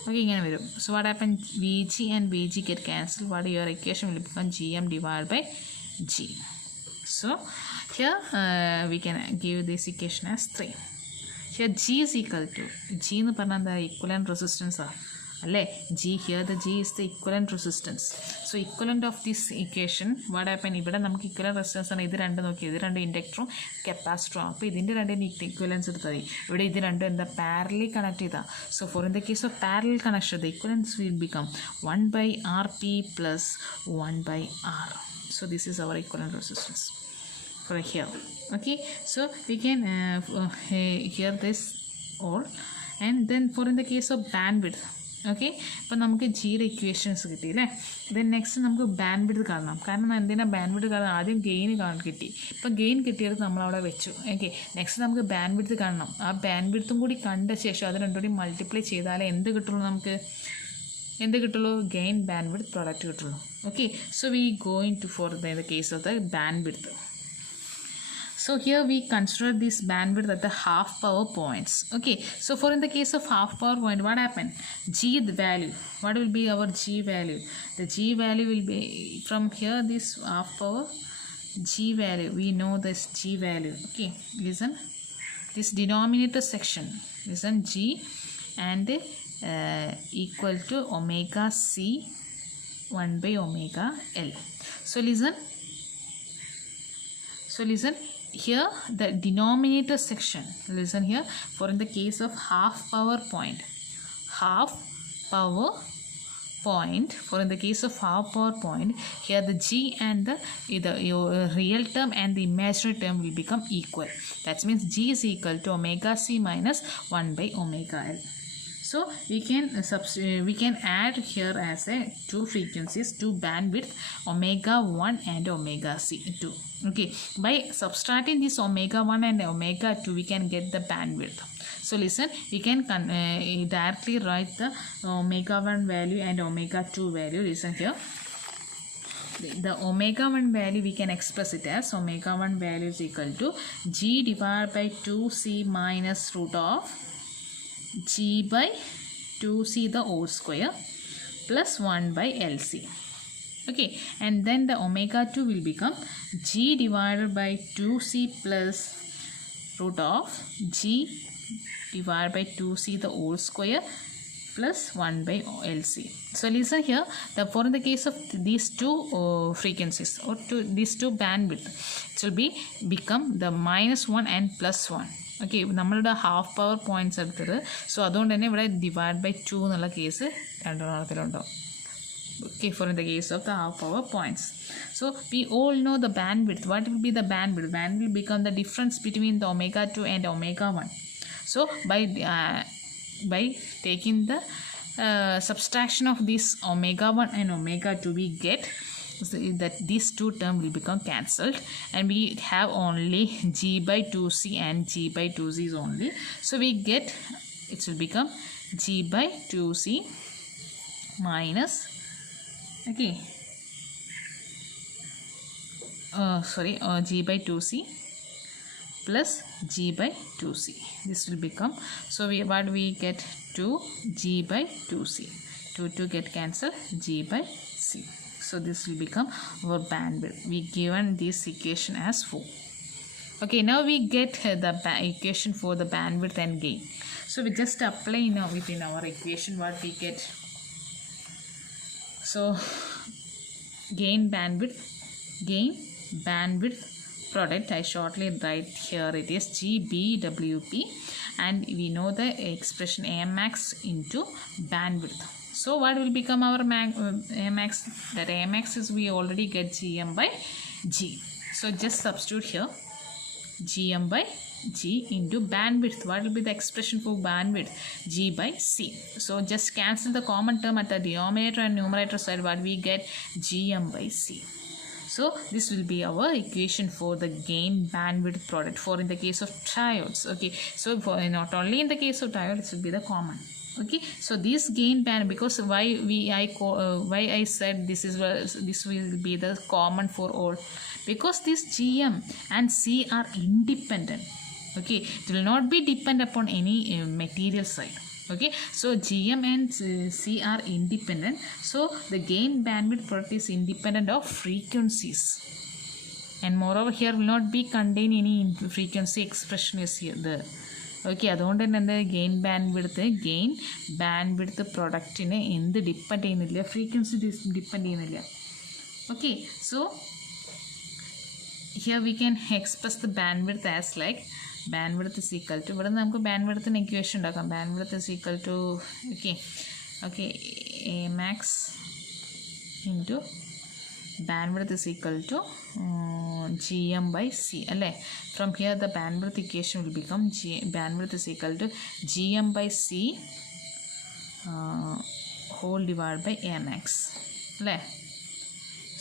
Okay, ഇങ്ങനെ വരും. So what happened? VG and VG get cancelled. What your equation will become GM divided by G. So here we can give this equation as 3. Here G is equal to, G എന്ന് പറഞ്ഞാൽ എന്താ, equivalent resistance അല്ലേ? G, here the G is the equivalent resistance. So equivalent of this equation, what happen? ഇവിടെ നമുക്ക് equivalent resistance ആണ്. ഇത് രണ്ട് നോക്കി, ഇത് രണ്ട് ഇൻഡക്ടറും കപ്പാസിറ്ററും. അപ്പോൾ ഇതിൻ്റെ രണ്ടിന് ഇക്വലൻസ് എടുത്താൽ മതി. ഇവിടെ ഇത് രണ്ടും എന്താ, പാരലി കണക്ട് ചെയ്താൽ. So for in the case of parallel connection, the equivalence will become 1/RP plus 1/R. So this is our equivalent resistance for here. Okay, so we can hear this all. And then for in the case of bandwidth, okay, ഇപ്പോൾ നമുക്ക് ജിയുടെ ഇക്വേഷൻസ് കിട്ടി അല്ലേ. ദെൻ നെക്സ്റ്റ് നമുക്ക് ബാൻഡ് വിഡ്ത്ത് കാണണം. കാരണം എന്തിനാണ് ബാൻഡ് വിഡ്ത്ത് കാണണം? ആദ്യം ഗെയിൻ കിട്ടി. ഇപ്പോൾ ഗെയിൻ കിട്ടിയത് നമ്മളവിടെ വെച്ചു. ഓക്കെ, നെക്സ്റ്റ് നമുക്ക് ബാൻഡ് വിഡ്ത്ത് കാണണം. ആ ബാൻഡ് വിഡ്ത്തും കൂടി കണ്ട ശേഷം അത് രണ്ടും കൂടി മൾട്ടിപ്ലൈ ചെയ്താലേ എന്ത് കിട്ടുള്ളൂ, നമുക്ക് എന്ത് കിട്ടുള്ളൂ? ഗെയിൻ ബാൻഡ് വിഡ്ത്ത് പ്രോഡക്റ്റ് കിട്ടുള്ളൂ. Okay, so we going to for the case of the bandwidth. So here we consider this bandwidth at the half power points. Okay, so for in the case of half power point, what happened? G, the value, what will be our G value? The G value will be from here, this half power G value, we know this G value. Okay, listen, this denominator section, listen, G and equal to omega C 1/omega L. So listen, here the denominator section, listen here, for in the case of half power point, for in the case of half power point, here the G and the your real term and the imaginary term will become equal. That means G is equal to omega C minus 1/omega L. So we can add here as a two frequencies, two bandwidth, omega 1 and omega C 2. Okay, by subtracting this omega 1 and omega 2, we can get the bandwidth. So listen, we can directly write the omega 1 value and omega 2 value. Listen here, the omega 1 value we can express it as omega 1 value is equal to G divided by 2C minus root of G by 2C the whole square plus 1/LC. Okay, and then the omega 2 will become G divided by 2C plus root of G divided by 2C the whole square plus 1/LC. So listen here, for in the case of these two frequencies or these two bandwidth, it will become the -1 and +1. Okay, നമ്മളുടെ ഹാഫ് പവർ പോയിൻറ്റ്സ് എടുത്തത്. സോ അതുകൊണ്ട് തന്നെ ഇവിടെ ഡിവൈഡ് ബൈ 2 എന്നുള്ള കേസ് രണ്ടെണ്ണത്തിലുണ്ടാവും. Okay, for in the case of the half power points. So we all know the bandwidth. What will be the bandwidth? Band will become the difference between the omega 2 and omega 1. So by taking the subtraction of this omega 1 and omega 2, we get that these two terms will become cancelled and we have only G by 2C and G by 2Z is only. So we get, it will become G by 2C minus, okay, G by 2C plus G by 2C. This will become, so what we get, 2G by 2C, 2 get cancelled, G by C. So this will become our bandwidth. We given this equation as 4. Okay, now we get the equation for the bandwidth and gain. So we just apply now within our equation what we get. So gain bandwidth product, I shortly write here, it is GBWP, and we know the expression AMax into bandwidth. So what will become our AMax? That AMax is, we already get GM by G. So just substitute here GM by G into bandwidth. What will be the expression for bandwidth? G by C. So just cancel the common term at the denominator and numerator side. What we get? Gm by C. So this will be our equation for the gain bandwidth product for in the case of diodes. Okay, so for not only in the case of diode, it will be the common. Okay, so this gain band, because why I said this will be the common for all, because this GM and C are independent. Okay, it will not be depend upon any material side. Okay, so GM and C are independent, so the gain bandwidth product is independent of frequencies, and moreover here will not be contain any frequency expression is here there. Okay, അതുകൊണ്ട് തന്നെ എന്താ ഗെയിൻ ബാൻഡ്വിഡ്ത്ത് പ്രൊഡക്റ്റിനെ എന്ത് ഡിപ്പെൻഡ് ചെയ്യുന്നില്ല, ഫ്രീക്വൻസി ഡിപ്പെൻഡ് ചെയ്യുന്നില്ല. Okay, so here we can express the bandwidth as like bandwidth is equal to, ഇവിടെ നമുക്ക് ബാൻഡ്വിഡ്ത്തിന് ഇക്വേഷൻ ഉണ്ടാക്കാം. Bandwidth is equal to okay a max into bandwidth is equal to Gm by C. From here the bandwidth equation will become bandwidth is equal to Gm by C whole divided by Amax.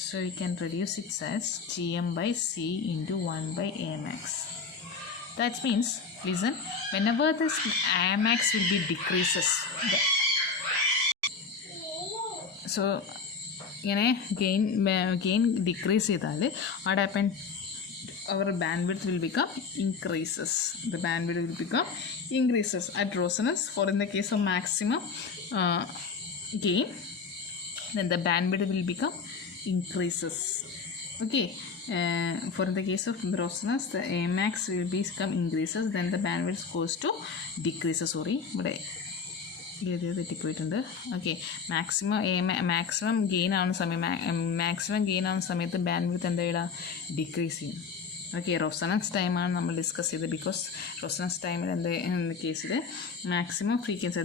So you can reduce it as Gm by C into 1 by Amax. That means, listen, whenever this Amax will be decreases, so ഇങ്ങനെ ഗെയിൻ ഡിക്രീസ് ചെയ്താൽ what happen, our bandwidth will become increases. The bandwidth will become increases at resonance. For in the case of maximum gain, then the bandwidth will become increases. Okay, for the case of resonance, the Amax will become increases, then the bandwidth goes to decreases. ഇവിടെ തെറ്റിപ്പോയിട്ടുണ്ട്. ഓക്കെ, മാക്സിമം ഗെയിൻ ആവുന്ന സമയത്ത് ബാൻഡ്വിഡ്ത്ത് എന്താ ചെയ്യുക, ഡിക്രീസ് ചെയ്യും. ഓക്കെ, റെസൊണൻസ് ടൈമാണ് നമ്മൾ ഡിസ്കസ് ചെയ്തത്. ബിക്കോസ് റെസൊണൻസ് ടൈമിൽ എന്താ കേസിൽ മാക്സിമം ഫ്രീക്വൻസി,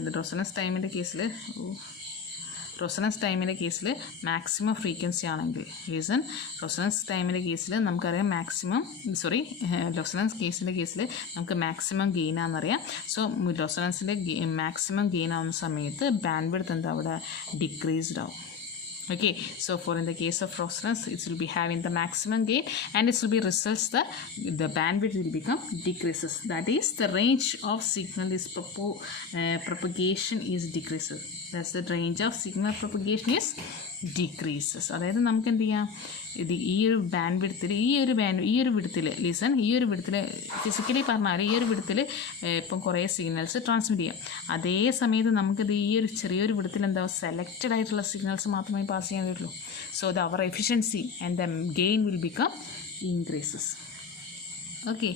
റെസൊണൻസ് ടൈമിൻ്റെ കേസിൽ മാക്സിമം ഫ്രീക്വൻസി ആണെങ്കിൽ, റെസൊണൻസ് ടൈമിൻ്റെ കേസിൽ നമുക്കറിയാം റെസൊണൻസ് കേസിൽ നമുക്ക് മാക്സിമം ഗെയിൻ ആണെന്നറിയാം. സോ റെസൊണൻസിൻ്റെ മാക്സിമം ഗെയിൻ ആവുന്ന സമയത്ത് ബാൻഡ്വിഡ്ത്ത് എന്താ അവിടെ ഡിക്രീസ്ഡ് ആവും. Okay, so for in the case of resonance, it will be having the maximum gain, and it will be results the bandwidth will become decreases. That is, the range of signal is propagation is decreases. That's the range of signal propagation is decreases. അതായത് നമുക്ക് എന്ത് ചെയ്യാം, ഇത് ഈ ഒരു ബാൻഡ്വിഡ്ത്തിൽ ഈ ഒരു വിഡ്ത്തിൽ ഫിസിക്കലി പറഞ്ഞാൽ ഈ ഒരു വിഡ്ത്തിൽ ഇപ്പം കുറേ സിഗ്നൽസ് ട്രാൻസ്മിറ്റ് ചെയ്യാം. അതേ സമയത്ത് നമുക്കിത് ഈ ഒരു ചെറിയൊരു വിഡ്ത്തിൽ എന്താ സെലക്റ്റഡ് ആയിട്ടുള്ള സിഗ്നൽസ് മാത്രമേ പാസ് ചെയ്യാൻ പറ്റുള്ളൂ. So the our efficiency and the gain will become increases. Okay,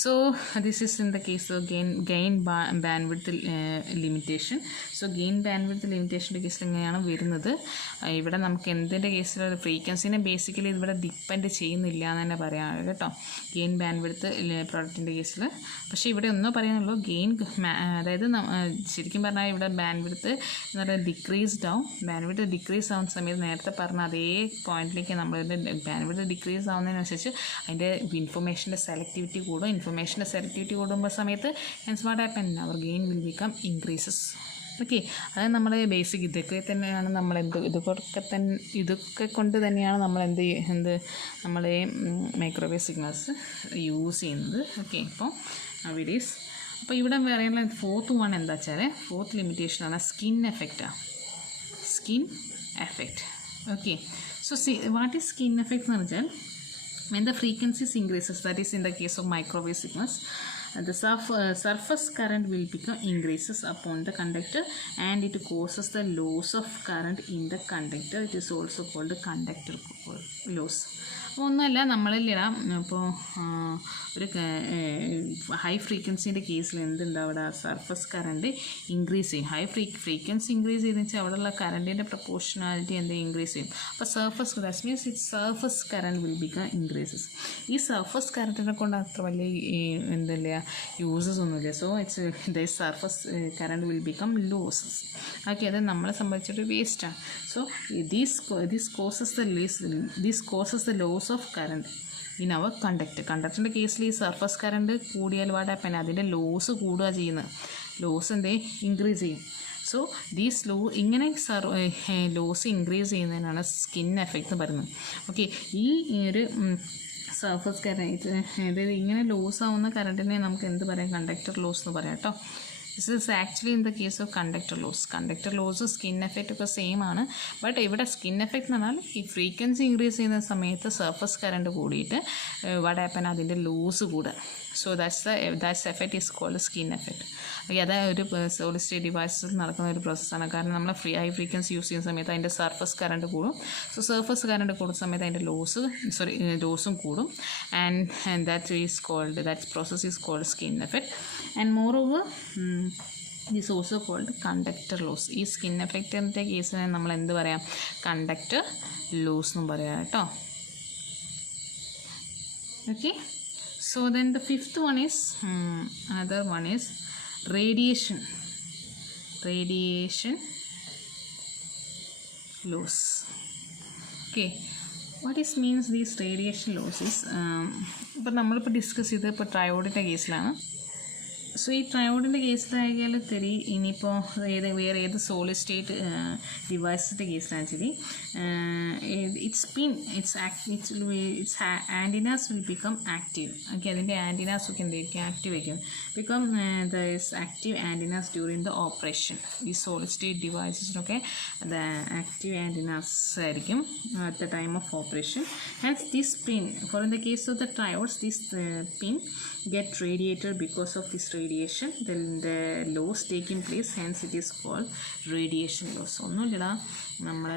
so this is in the case of gain bandwidth limitation. So gain bandwidth limitation കേസിൽ എങ്ങനെയാണ് വരുന്നത്, ഇവിടെ നമുക്ക് എന്തിൻ്റെ കേസിൽ ഫ്രീക്വൻസിനെ ബേസിക്കലി ഇവിടെ ഡിപ്പെൻഡ് ചെയ്യുന്നില്ല എന്ന് തന്നെ പറയാം കേട്ടോ, ഗെയിൻ ബാൻഡ്വിഡ്ത്ത് പ്രോഡക്റ്റിൻ്റെ കേസിൽ. പക്ഷേ ഇവിടെ ഒന്നോ പറയാനുള്ളൂ, അതായത് ശരിക്കും പറഞ്ഞാൽ ഇവിടെ ബാൻഡ്വിഡ്ത്ത് എന്ന് പറയുന്നത് ബാൻഡ്വിഡ്ത്ത് ഡിക്രീസ് ആവുന്ന സമയത്ത് നേരത്തെ പറഞ്ഞ അതേ പോയിന്റിലേക്ക് നമ്മളിവിടെ ബാൻഡ്വിഡ്ത്ത് ഡിക്രീസ് ആവുന്നതിനനുസരിച്ച് അതിൻ്റെ ഇൻഫർമേഷൻ്റെ സെലക്ടിവിറ്റി കൂടും. ഇൻഫർമേഷൻ്റെ സെലക്ടിവിറ്റി കൂടുമ്പോൾ സമയത്ത് hence what happen, our gain will become increases. Okay, അത് നമ്മുടെ ബേസിക് ഇതൊക്കെ തന്നെയാണ് നമ്മൾ ഇതൊക്കെ കൊണ്ട് തന്നെയാണ് നമ്മൾ നമ്മൾ മൈക്രോവേവ് സിഗ്നൽസ് യൂസ് ചെയ്യുന്നത്. ഓക്കെ, ഇപ്പോൾ വീഡിയോസ് അപ്പോൾ ഇവിടെ പറയുന്ന ഫോർത്ത് വൺ എന്താ വെച്ചാൽ, ഫോർത്ത് ലിമിറ്റേഷനാണ് സ്കിൻ എഫക്റ്റാണ്. Okay, so what is skin effect എന്ന് വെച്ചാൽ, when the frequencies increases, that is in the case of microwave signals, the surface current will become increases upon the conductor, and it causes the loss of current in the conductor. It is also called conductor loss. ഒന്നുമല്ല, നമ്മളിലിടാം ഇപ്പോൾ ഒരു ഹൈ ഫ്രീക്വൻസിൻ്റെ കേസിൽ എന്തുണ്ടാവുക, സർഫസ് കറണ്ട് ഇൻക്രീസ് ചെയ്യും. ഹൈ ഫ്രീക്വൻസി ഇൻക്രീസ് ചെയ്തെന്ന് വെച്ചാൽ അവിടെയുള്ള കറണ്ടിൻ്റെ പ്രൊപ്പോർഷണാലിറ്റി ഇൻക്രീസ് ചെയ്യും. അപ്പോൾ that means it surface current will become increases. ഈ സർഫസ് കറണ്ടിനെ കൊണ്ട് അത്ര വലിയ യൂസസ് ഒന്നുമില്ല. So the surface current will become losses. Okay, അത് നമ്മളെ സംബന്ധിച്ചൊരു വേസ്റ്റാണ്. So this causes the loss of current in our conductor. കണ്ടക്ടറിൻ്റെ കേസിൽ ഈ സർഫസ് കറണ്ട് കൂടിയാൽ വാട്ട് ഹാപ്പൻ, അതിൻ്റെ ലോസ് കൂടുക ചെയ്യുന്നത്. ലോസ് എന്തേ ഇൻക്രീസ് ചെയ്യും. സോ ദീസ് ഇങ്ങനെ ലോസ് ഇൻക്രീസ് ചെയ്യുന്നതിനാണ് സ്കിൻ എഫക്റ്റ് എന്ന് പറയുന്നത്. ഓക്കെ, ഈ ഒരു സർഫസ് കറണ്ട് അതായത് ഇങ്ങനെ ലോസ് ആവുന്ന കറണ്ടിനെ നമുക്ക് എന്ത് പറയാം, കണ്ടക്ടർ ലോസ് എന്ന് പറയാം കേട്ടോ. This is actually in the case of conductor loss. Conductor loss skin effect ഒക്കെ സെയിം ആണ്. ബട്ട് ഇവിടെ സ്കിൻ എഫക്റ്റ് എന്ന് പറഞ്ഞാൽ ഈ ഫ്രീക്വൻസി ഇൻക്രീസ് ചെയ്യുന്ന സമയത്ത് സർഫസ് കറണ്ട് കൂടിയിട്ട് വാട്ട് ഹാപ്പൻ, അതിൻ്റെ ലോസ് കൂടുക. So that's effect is called skin effect. Okay, അത് ഒരു സോളിഡ് സ്റ്റേറ്റ് ഡിവൈസസിൽ നടക്കുന്ന ഒരു പ്രോസസ്സാണ്. കാരണം നമ്മൾ ഹൈ ഫ്രീക്വൻസി യൂസ് ചെയ്യുന്ന സമയത്ത് അതിൻ്റെ സർഫസ് കറണ്ട് കൂടും. സോ സർഫസ് കറണ്ട് കൂടുന്ന സമയത്ത് അതിൻ്റെ ലോസും കൂടും. And that process is called skin effect. And moreover this also called conductor loss. ഈ സ്കിൻ എഫക്റ്റിൻ്റെ കേസിന് നമ്മൾ എന്ത് പറയാം, കണ്ടക്ടർ ലോസ് എന്നും പറയാം കേട്ടോ. Okay, so then the fifth one is another one is radiation loss. Okay, what is means these radiation losses? ഇപ്പോൾ നമ്മളിപ്പോൾ ഡിസ്കസ് ചെയ്ത് ഇപ്പോൾ ട്രയോഡിൻ്റെ കേസിലാണ്. സോ ഈ ട്രയോഡിൻ്റെ കേസിലായാൽ തെരി ഇനിയിപ്പോൾ വേറെ ഏത് സോളിഡ് സ്റ്റേറ്റ് ഡിവൈസിൻ്റെ കേസിലാണ് ശരി, its antennas will become active. Okay, അതിൻ്റെ ആൻറ്റിനാസ് ഒക്കെ എന്തായിരിക്കും, ആക്റ്റീവ് ആയിരിക്കും. Become there is active antennas during the operation. ഈ സോളിഡ് സ്റ്റേറ്റ് ഡിവൈസസിനൊക്കെ അത് ആക്റ്റീവ് ആൻറ്റിനാസ് ആയിരിക്കും at the time of operation. And this pin, for in the case of the triodes, this pin get radiated because of this radiation, then the loss taking place, hence it is called radiation loss. ഒന്നുമില്ല, നമ്മൾ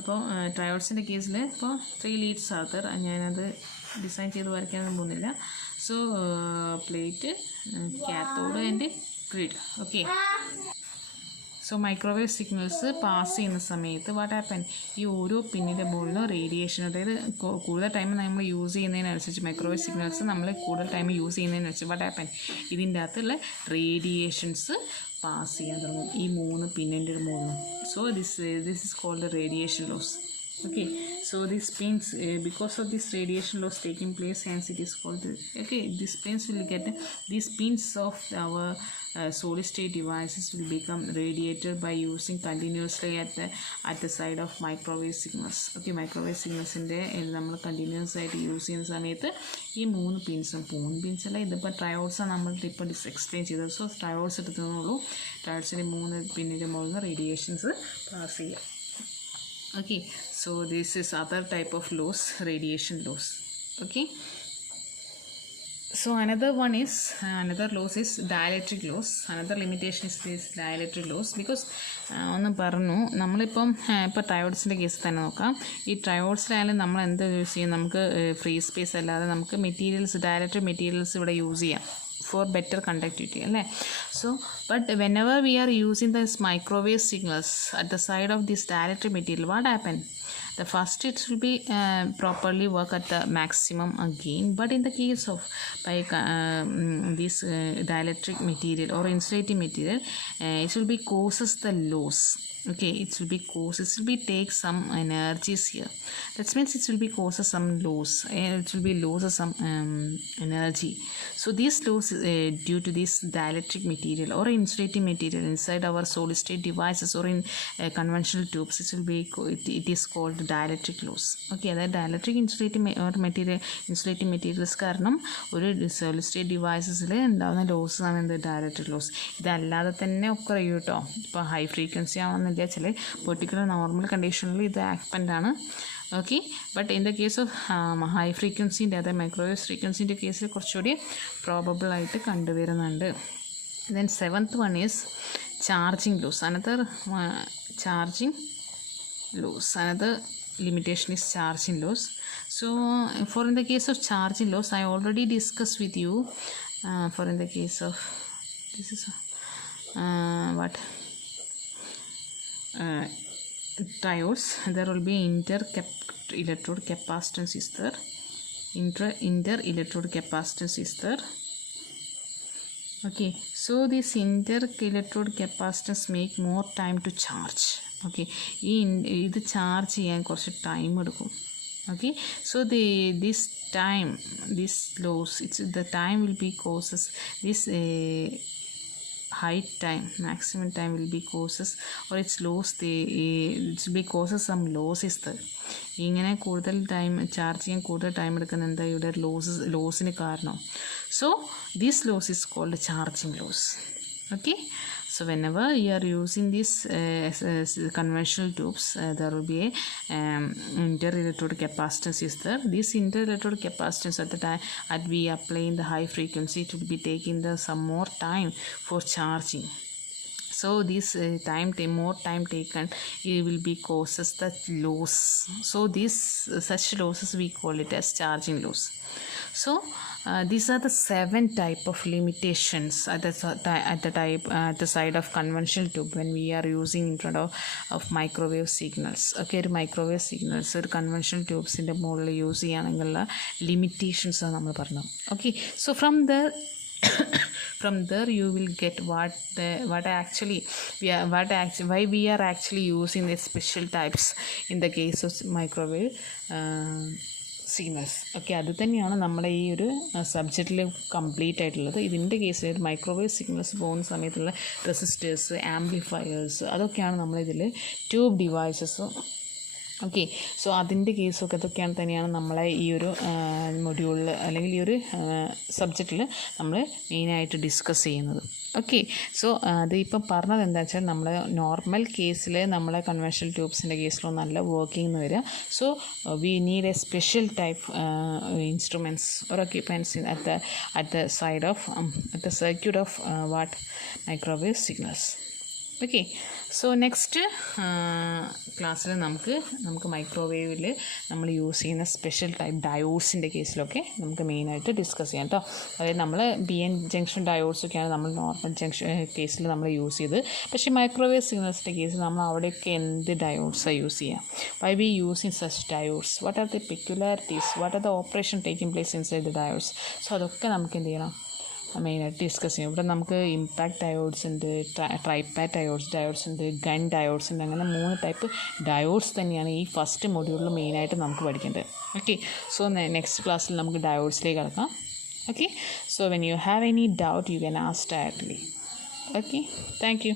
അപ്പോൾ ട്രയോഡ്സിൻ്റെ കേസിൽ ഇപ്പോൾ 3 ലീഡ്സ് ആർത്തർ, ഞാനത് ഡിസൈൻ ചെയ്ത് വരയ്ക്കാനൊന്നും പോകുന്നില്ല. So plate, cathode and grid. Okay, so microwave signals pass ചെയ്യുന്ന സമയത്ത് വാട്ട് ഹാപ്പൻ, ഈ ഓരോ പിന്നിൻ്റെ മുകളിലും റേഡിയേഷൻ, അതായത് കൂടുതൽ ടൈം നമ്മൾ യൂസ് ചെയ്യുന്നതിനനുസരിച്ച് മൈക്രോവേവ് സിഗ്നൽസ് നമ്മൾ കൂടുതൽ ടൈം യൂസ് ചെയ്യുന്നതിനനുസരിച്ച് വാട്ട് ഹാപ്പൻ, ഇതിൻ്റെ അകത്തുള്ള റേഡിയേഷൻസ് പാസ് ചെയ്യാൻ തുടങ്ങും ഈ 3 പിന്നിൻ്റെ മുകളിലും. So this is called radiation loss. Okay, so these pins, because of this radiation loss taking place, hence it is called, okay, these pins will get, these pins of our solid state devices will become radiated by using continuously at the side of microwave signals. Okay, microwave signals inde നമ്മൾ കണ്ടിന്യൂസ് ആയിട്ട് യൂസ് ചെയ്യുന്ന സമയത്ത് ഈ 3 പിൻസും, 3 പിൻസ് അല്ല, ഇതിപ്പോൾ ട്രയോഡ്സാണ് നമ്മൾ ഇപ്പോൾ എക്സ്പ്ലെയിൻ ചെയ്തത്. സോ ട്രയോഡ്സ് എടുത്തുള്ളൂ, ട്രയോഡ്സിൻ്റെ 3 പിന്നിൻ്റെ മുകളിൽ റേഡിയേഷൻസ് പാസ് ചെയ്യുക. Okay, so this is other type of loss, radiation loss. Okay, so another loss is dielectric loss. Another limitation is this dielectric loss, because ഒന്ന് പറഞ്ഞു നമ്മളിപ്പം ഇപ്പോൾ ട്രയോഡ്സിൻ്റെ കേസ് തന്നെ നോക്കാം. ഈ ട്രയോഡ്സിലായാലും നമ്മൾ എന്ത് യൂസ് ചെയ്യും, നമുക്ക് ഫ്രീ സ്പേസ് അല്ലാതെ നമുക്ക് ഡയലക്ട്രിക് മെറ്റീരിയൽസ് ഇവിടെ യൂസ് ചെയ്യാം for better conductivity, അല്ലേ? So but whenever we are using this microwave signals at the side of this dielectric material, what happen, the first it will be properly work at the maximum again, but in the case of this dielectric material or insulating material, it will be causes the loss. Okay, it will be take some energies here. That means it will be causes some loss, it will be loses some energy. So these loss due to this dielectric material or insulating material inside our solid state devices or in conventional tubes, it is called dielectric loss. Okay, that dielectric insulating materials കാരണം ഒരു solid state ഡിവൈസസിൽ ഉണ്ടാകുന്ന ലോസ് ആണ് എന്ത്, ഡയലക്ട്രിക് ലോസ്. ഇതല്ലാതെ തന്നെ ഒക്കെ അറിയൂ കേട്ടോ. ഇപ്പോൾ ഹൈ ഫ്രീക്വൻസി ആണെന്നില്ല, ചില പെർട്ടിക്കുലർ നോർമൽ കണ്ടീഷനിൽ ഇത് ആക്പെൻ്റ് ആണ്. Okay, but in the case of high ഫ്രീക്വൻസിൻ്റെ, അതായത് മൈക്രോവേവ് ഫ്രീക്വൻസിൻ്റെ കേസിൽ കുറച്ചുകൂടി പ്രോബബിളായിട്ട് കണ്ടുവരുന്നുണ്ട്. Then 7th one is charging loss. Another limitation is charging loss. So for in the case of charging loss, I already discussed with you, for in the case of this is diodes, there will be inter-electrode capacitance is there. Inter-electrode capacitance is there. Okay, so this inter-electrode capacitance make more time to charge. Okay, ഇത് ചാർജ് ചെയ്യാൻ കുറച്ച് ടൈം എടുക്കും. Okay, so this time, this loss, the time will be causes this high time, maximum time will be causes, or its loss, it will be causes some loss is there. ഇങ്ങനെ കൂടുതൽ ടൈം ചാർജ് ചെയ്യാൻ കൂടുതൽ ടൈം എടുക്കുന്ന എന്താ ഇവിടെ ലോസിന് കാരണം. So this loss is called charging loss. Okay, so whenever you are using these conventional tubes, there will be a inter-electrode capacitance is there. This inter-electrode capacitance at the time at we applying the high frequency, it will be taking some more time for charging. So this more time taken, it will be causes the loss. So this such losses we call it as charging loss. So these are the 7 type of limitations at the side of conventional tube when we are using in front of microwave signals. Okay, ഒരു microwave signals ഒരു conventional tubesന്റെ മുകളിൽ യൂസ് ചെയ്യാനുള്ള limitations ആണ് നമ്മൾ പറഞ്ഞത്. Okay, so from there you will get why we are actually using the special types in the case of microwave signals. Okay, അത് തന്നെയാണ് നമ്മുടെ ഈ ഒരു സബ്ജക്റ്റിൽ കംപ്ലീറ്റ് ആയിട്ടുള്ളത്. ഇതിൻ്റെ കേസിൽ ഒരു മൈക്രോവേവ് സിഗ്നൽസ് പോകുന്ന സമയത്തുള്ള റെസിസ്റ്റേഴ്സ്, ആംപ്ലിഫയേഴ്സ്, അതൊക്കെയാണ് നമ്മളിതിൽ ട്യൂബ് ഡിവൈസസ്. ഓക്കെ, സോ അതിൻ്റെ കേസൊക്കെ അതൊക്കെയാണ് തന്നെയാണ് നമ്മളെ ഈ ഒരു മൊഡ്യൂളിൽ അല്ലെങ്കിൽ ഈ ഒരു സബ്ജക്റ്റിൽ നമ്മൾ മെയിനായിട്ട് ഡിസ്കസ് ചെയ്യുന്നത്. ഓക്കെ, സോ അത് ഇപ്പം പറഞ്ഞത് എന്താ വെച്ചാൽ നമ്മൾ നോർമൽ കേസിൽ നമ്മളെ കൺവെൻഷണൽ ട്യൂബ്സിൻ്റെ കേസിലൊന്നും നല്ല വർക്കിംഗ് എന്ന് വരിക. So we need A special type instruments or equipments at the side of at the circuit of microwave signals. Okay, so next ക്ലാസ്സിൽ നമുക്ക് മൈക്രോവേവിൽ നമ്മൾ യൂസ് ചെയ്യുന്ന സ്പെഷ്യൽ ടൈപ്പ് ഡയോഡ്സിൻ്റെ കേസിലൊക്കെ നമുക്ക് മെയിനായിട്ട് ഡിസ്കസ് ചെയ്യാം കേട്ടോ. അതായത് നമ്മൾ PN ജംഗ്ഷൻ ഡയോഡ്സൊക്കെയാണ് നമ്മൾ നോർമൽ ജംഗ്ഷൻ കേസിൽ നമ്മൾ യൂസ് ചെയ്ത്. പക്ഷേ മൈക്രോവേവ് സിഗ്നൽസിൻ്റെ കേസിൽ നമ്മൾ അവിടെയൊക്കെ എന്ത് ഡയോഡ്സാണ് യൂസ് ചെയ്യുക? Why we using such diodes, what are the peculiarities, what are the operation taking place inside the diodes. So അതൊക്കെ നമുക്ക് എന്ത് ചെയ്യണം, മെയിനായിട്ട് ഡിസ്കസ് ചെയ്യും. ഇവിടെ നമുക്ക് ഇമ്പാക്ട് ഡയോഡ്സ് ഉണ്ട്, ട്രൈപാറ്റ് ഡയോഡ്സ് ഉണ്ട്, ഗൺ ഡയോഡ്സ് ഉണ്ട്. അങ്ങനെ 3 ടൈപ്പ് ഡയോഡ്സ് തന്നെയാണ് ഈ ഫസ്റ്റ് മൊഡ്യൂളിൽ മെയിനായിട്ട് നമുക്ക് പഠിക്കേണ്ടത്. ഓക്കെ, സോ നെക്സ്റ്റ് ക്ലാസ്സിൽ നമുക്ക് ഡയോഡ്സിലേക്ക് കിടക്കാം. Okay, so when you have any doubt you can ask directly. Okay, thank you.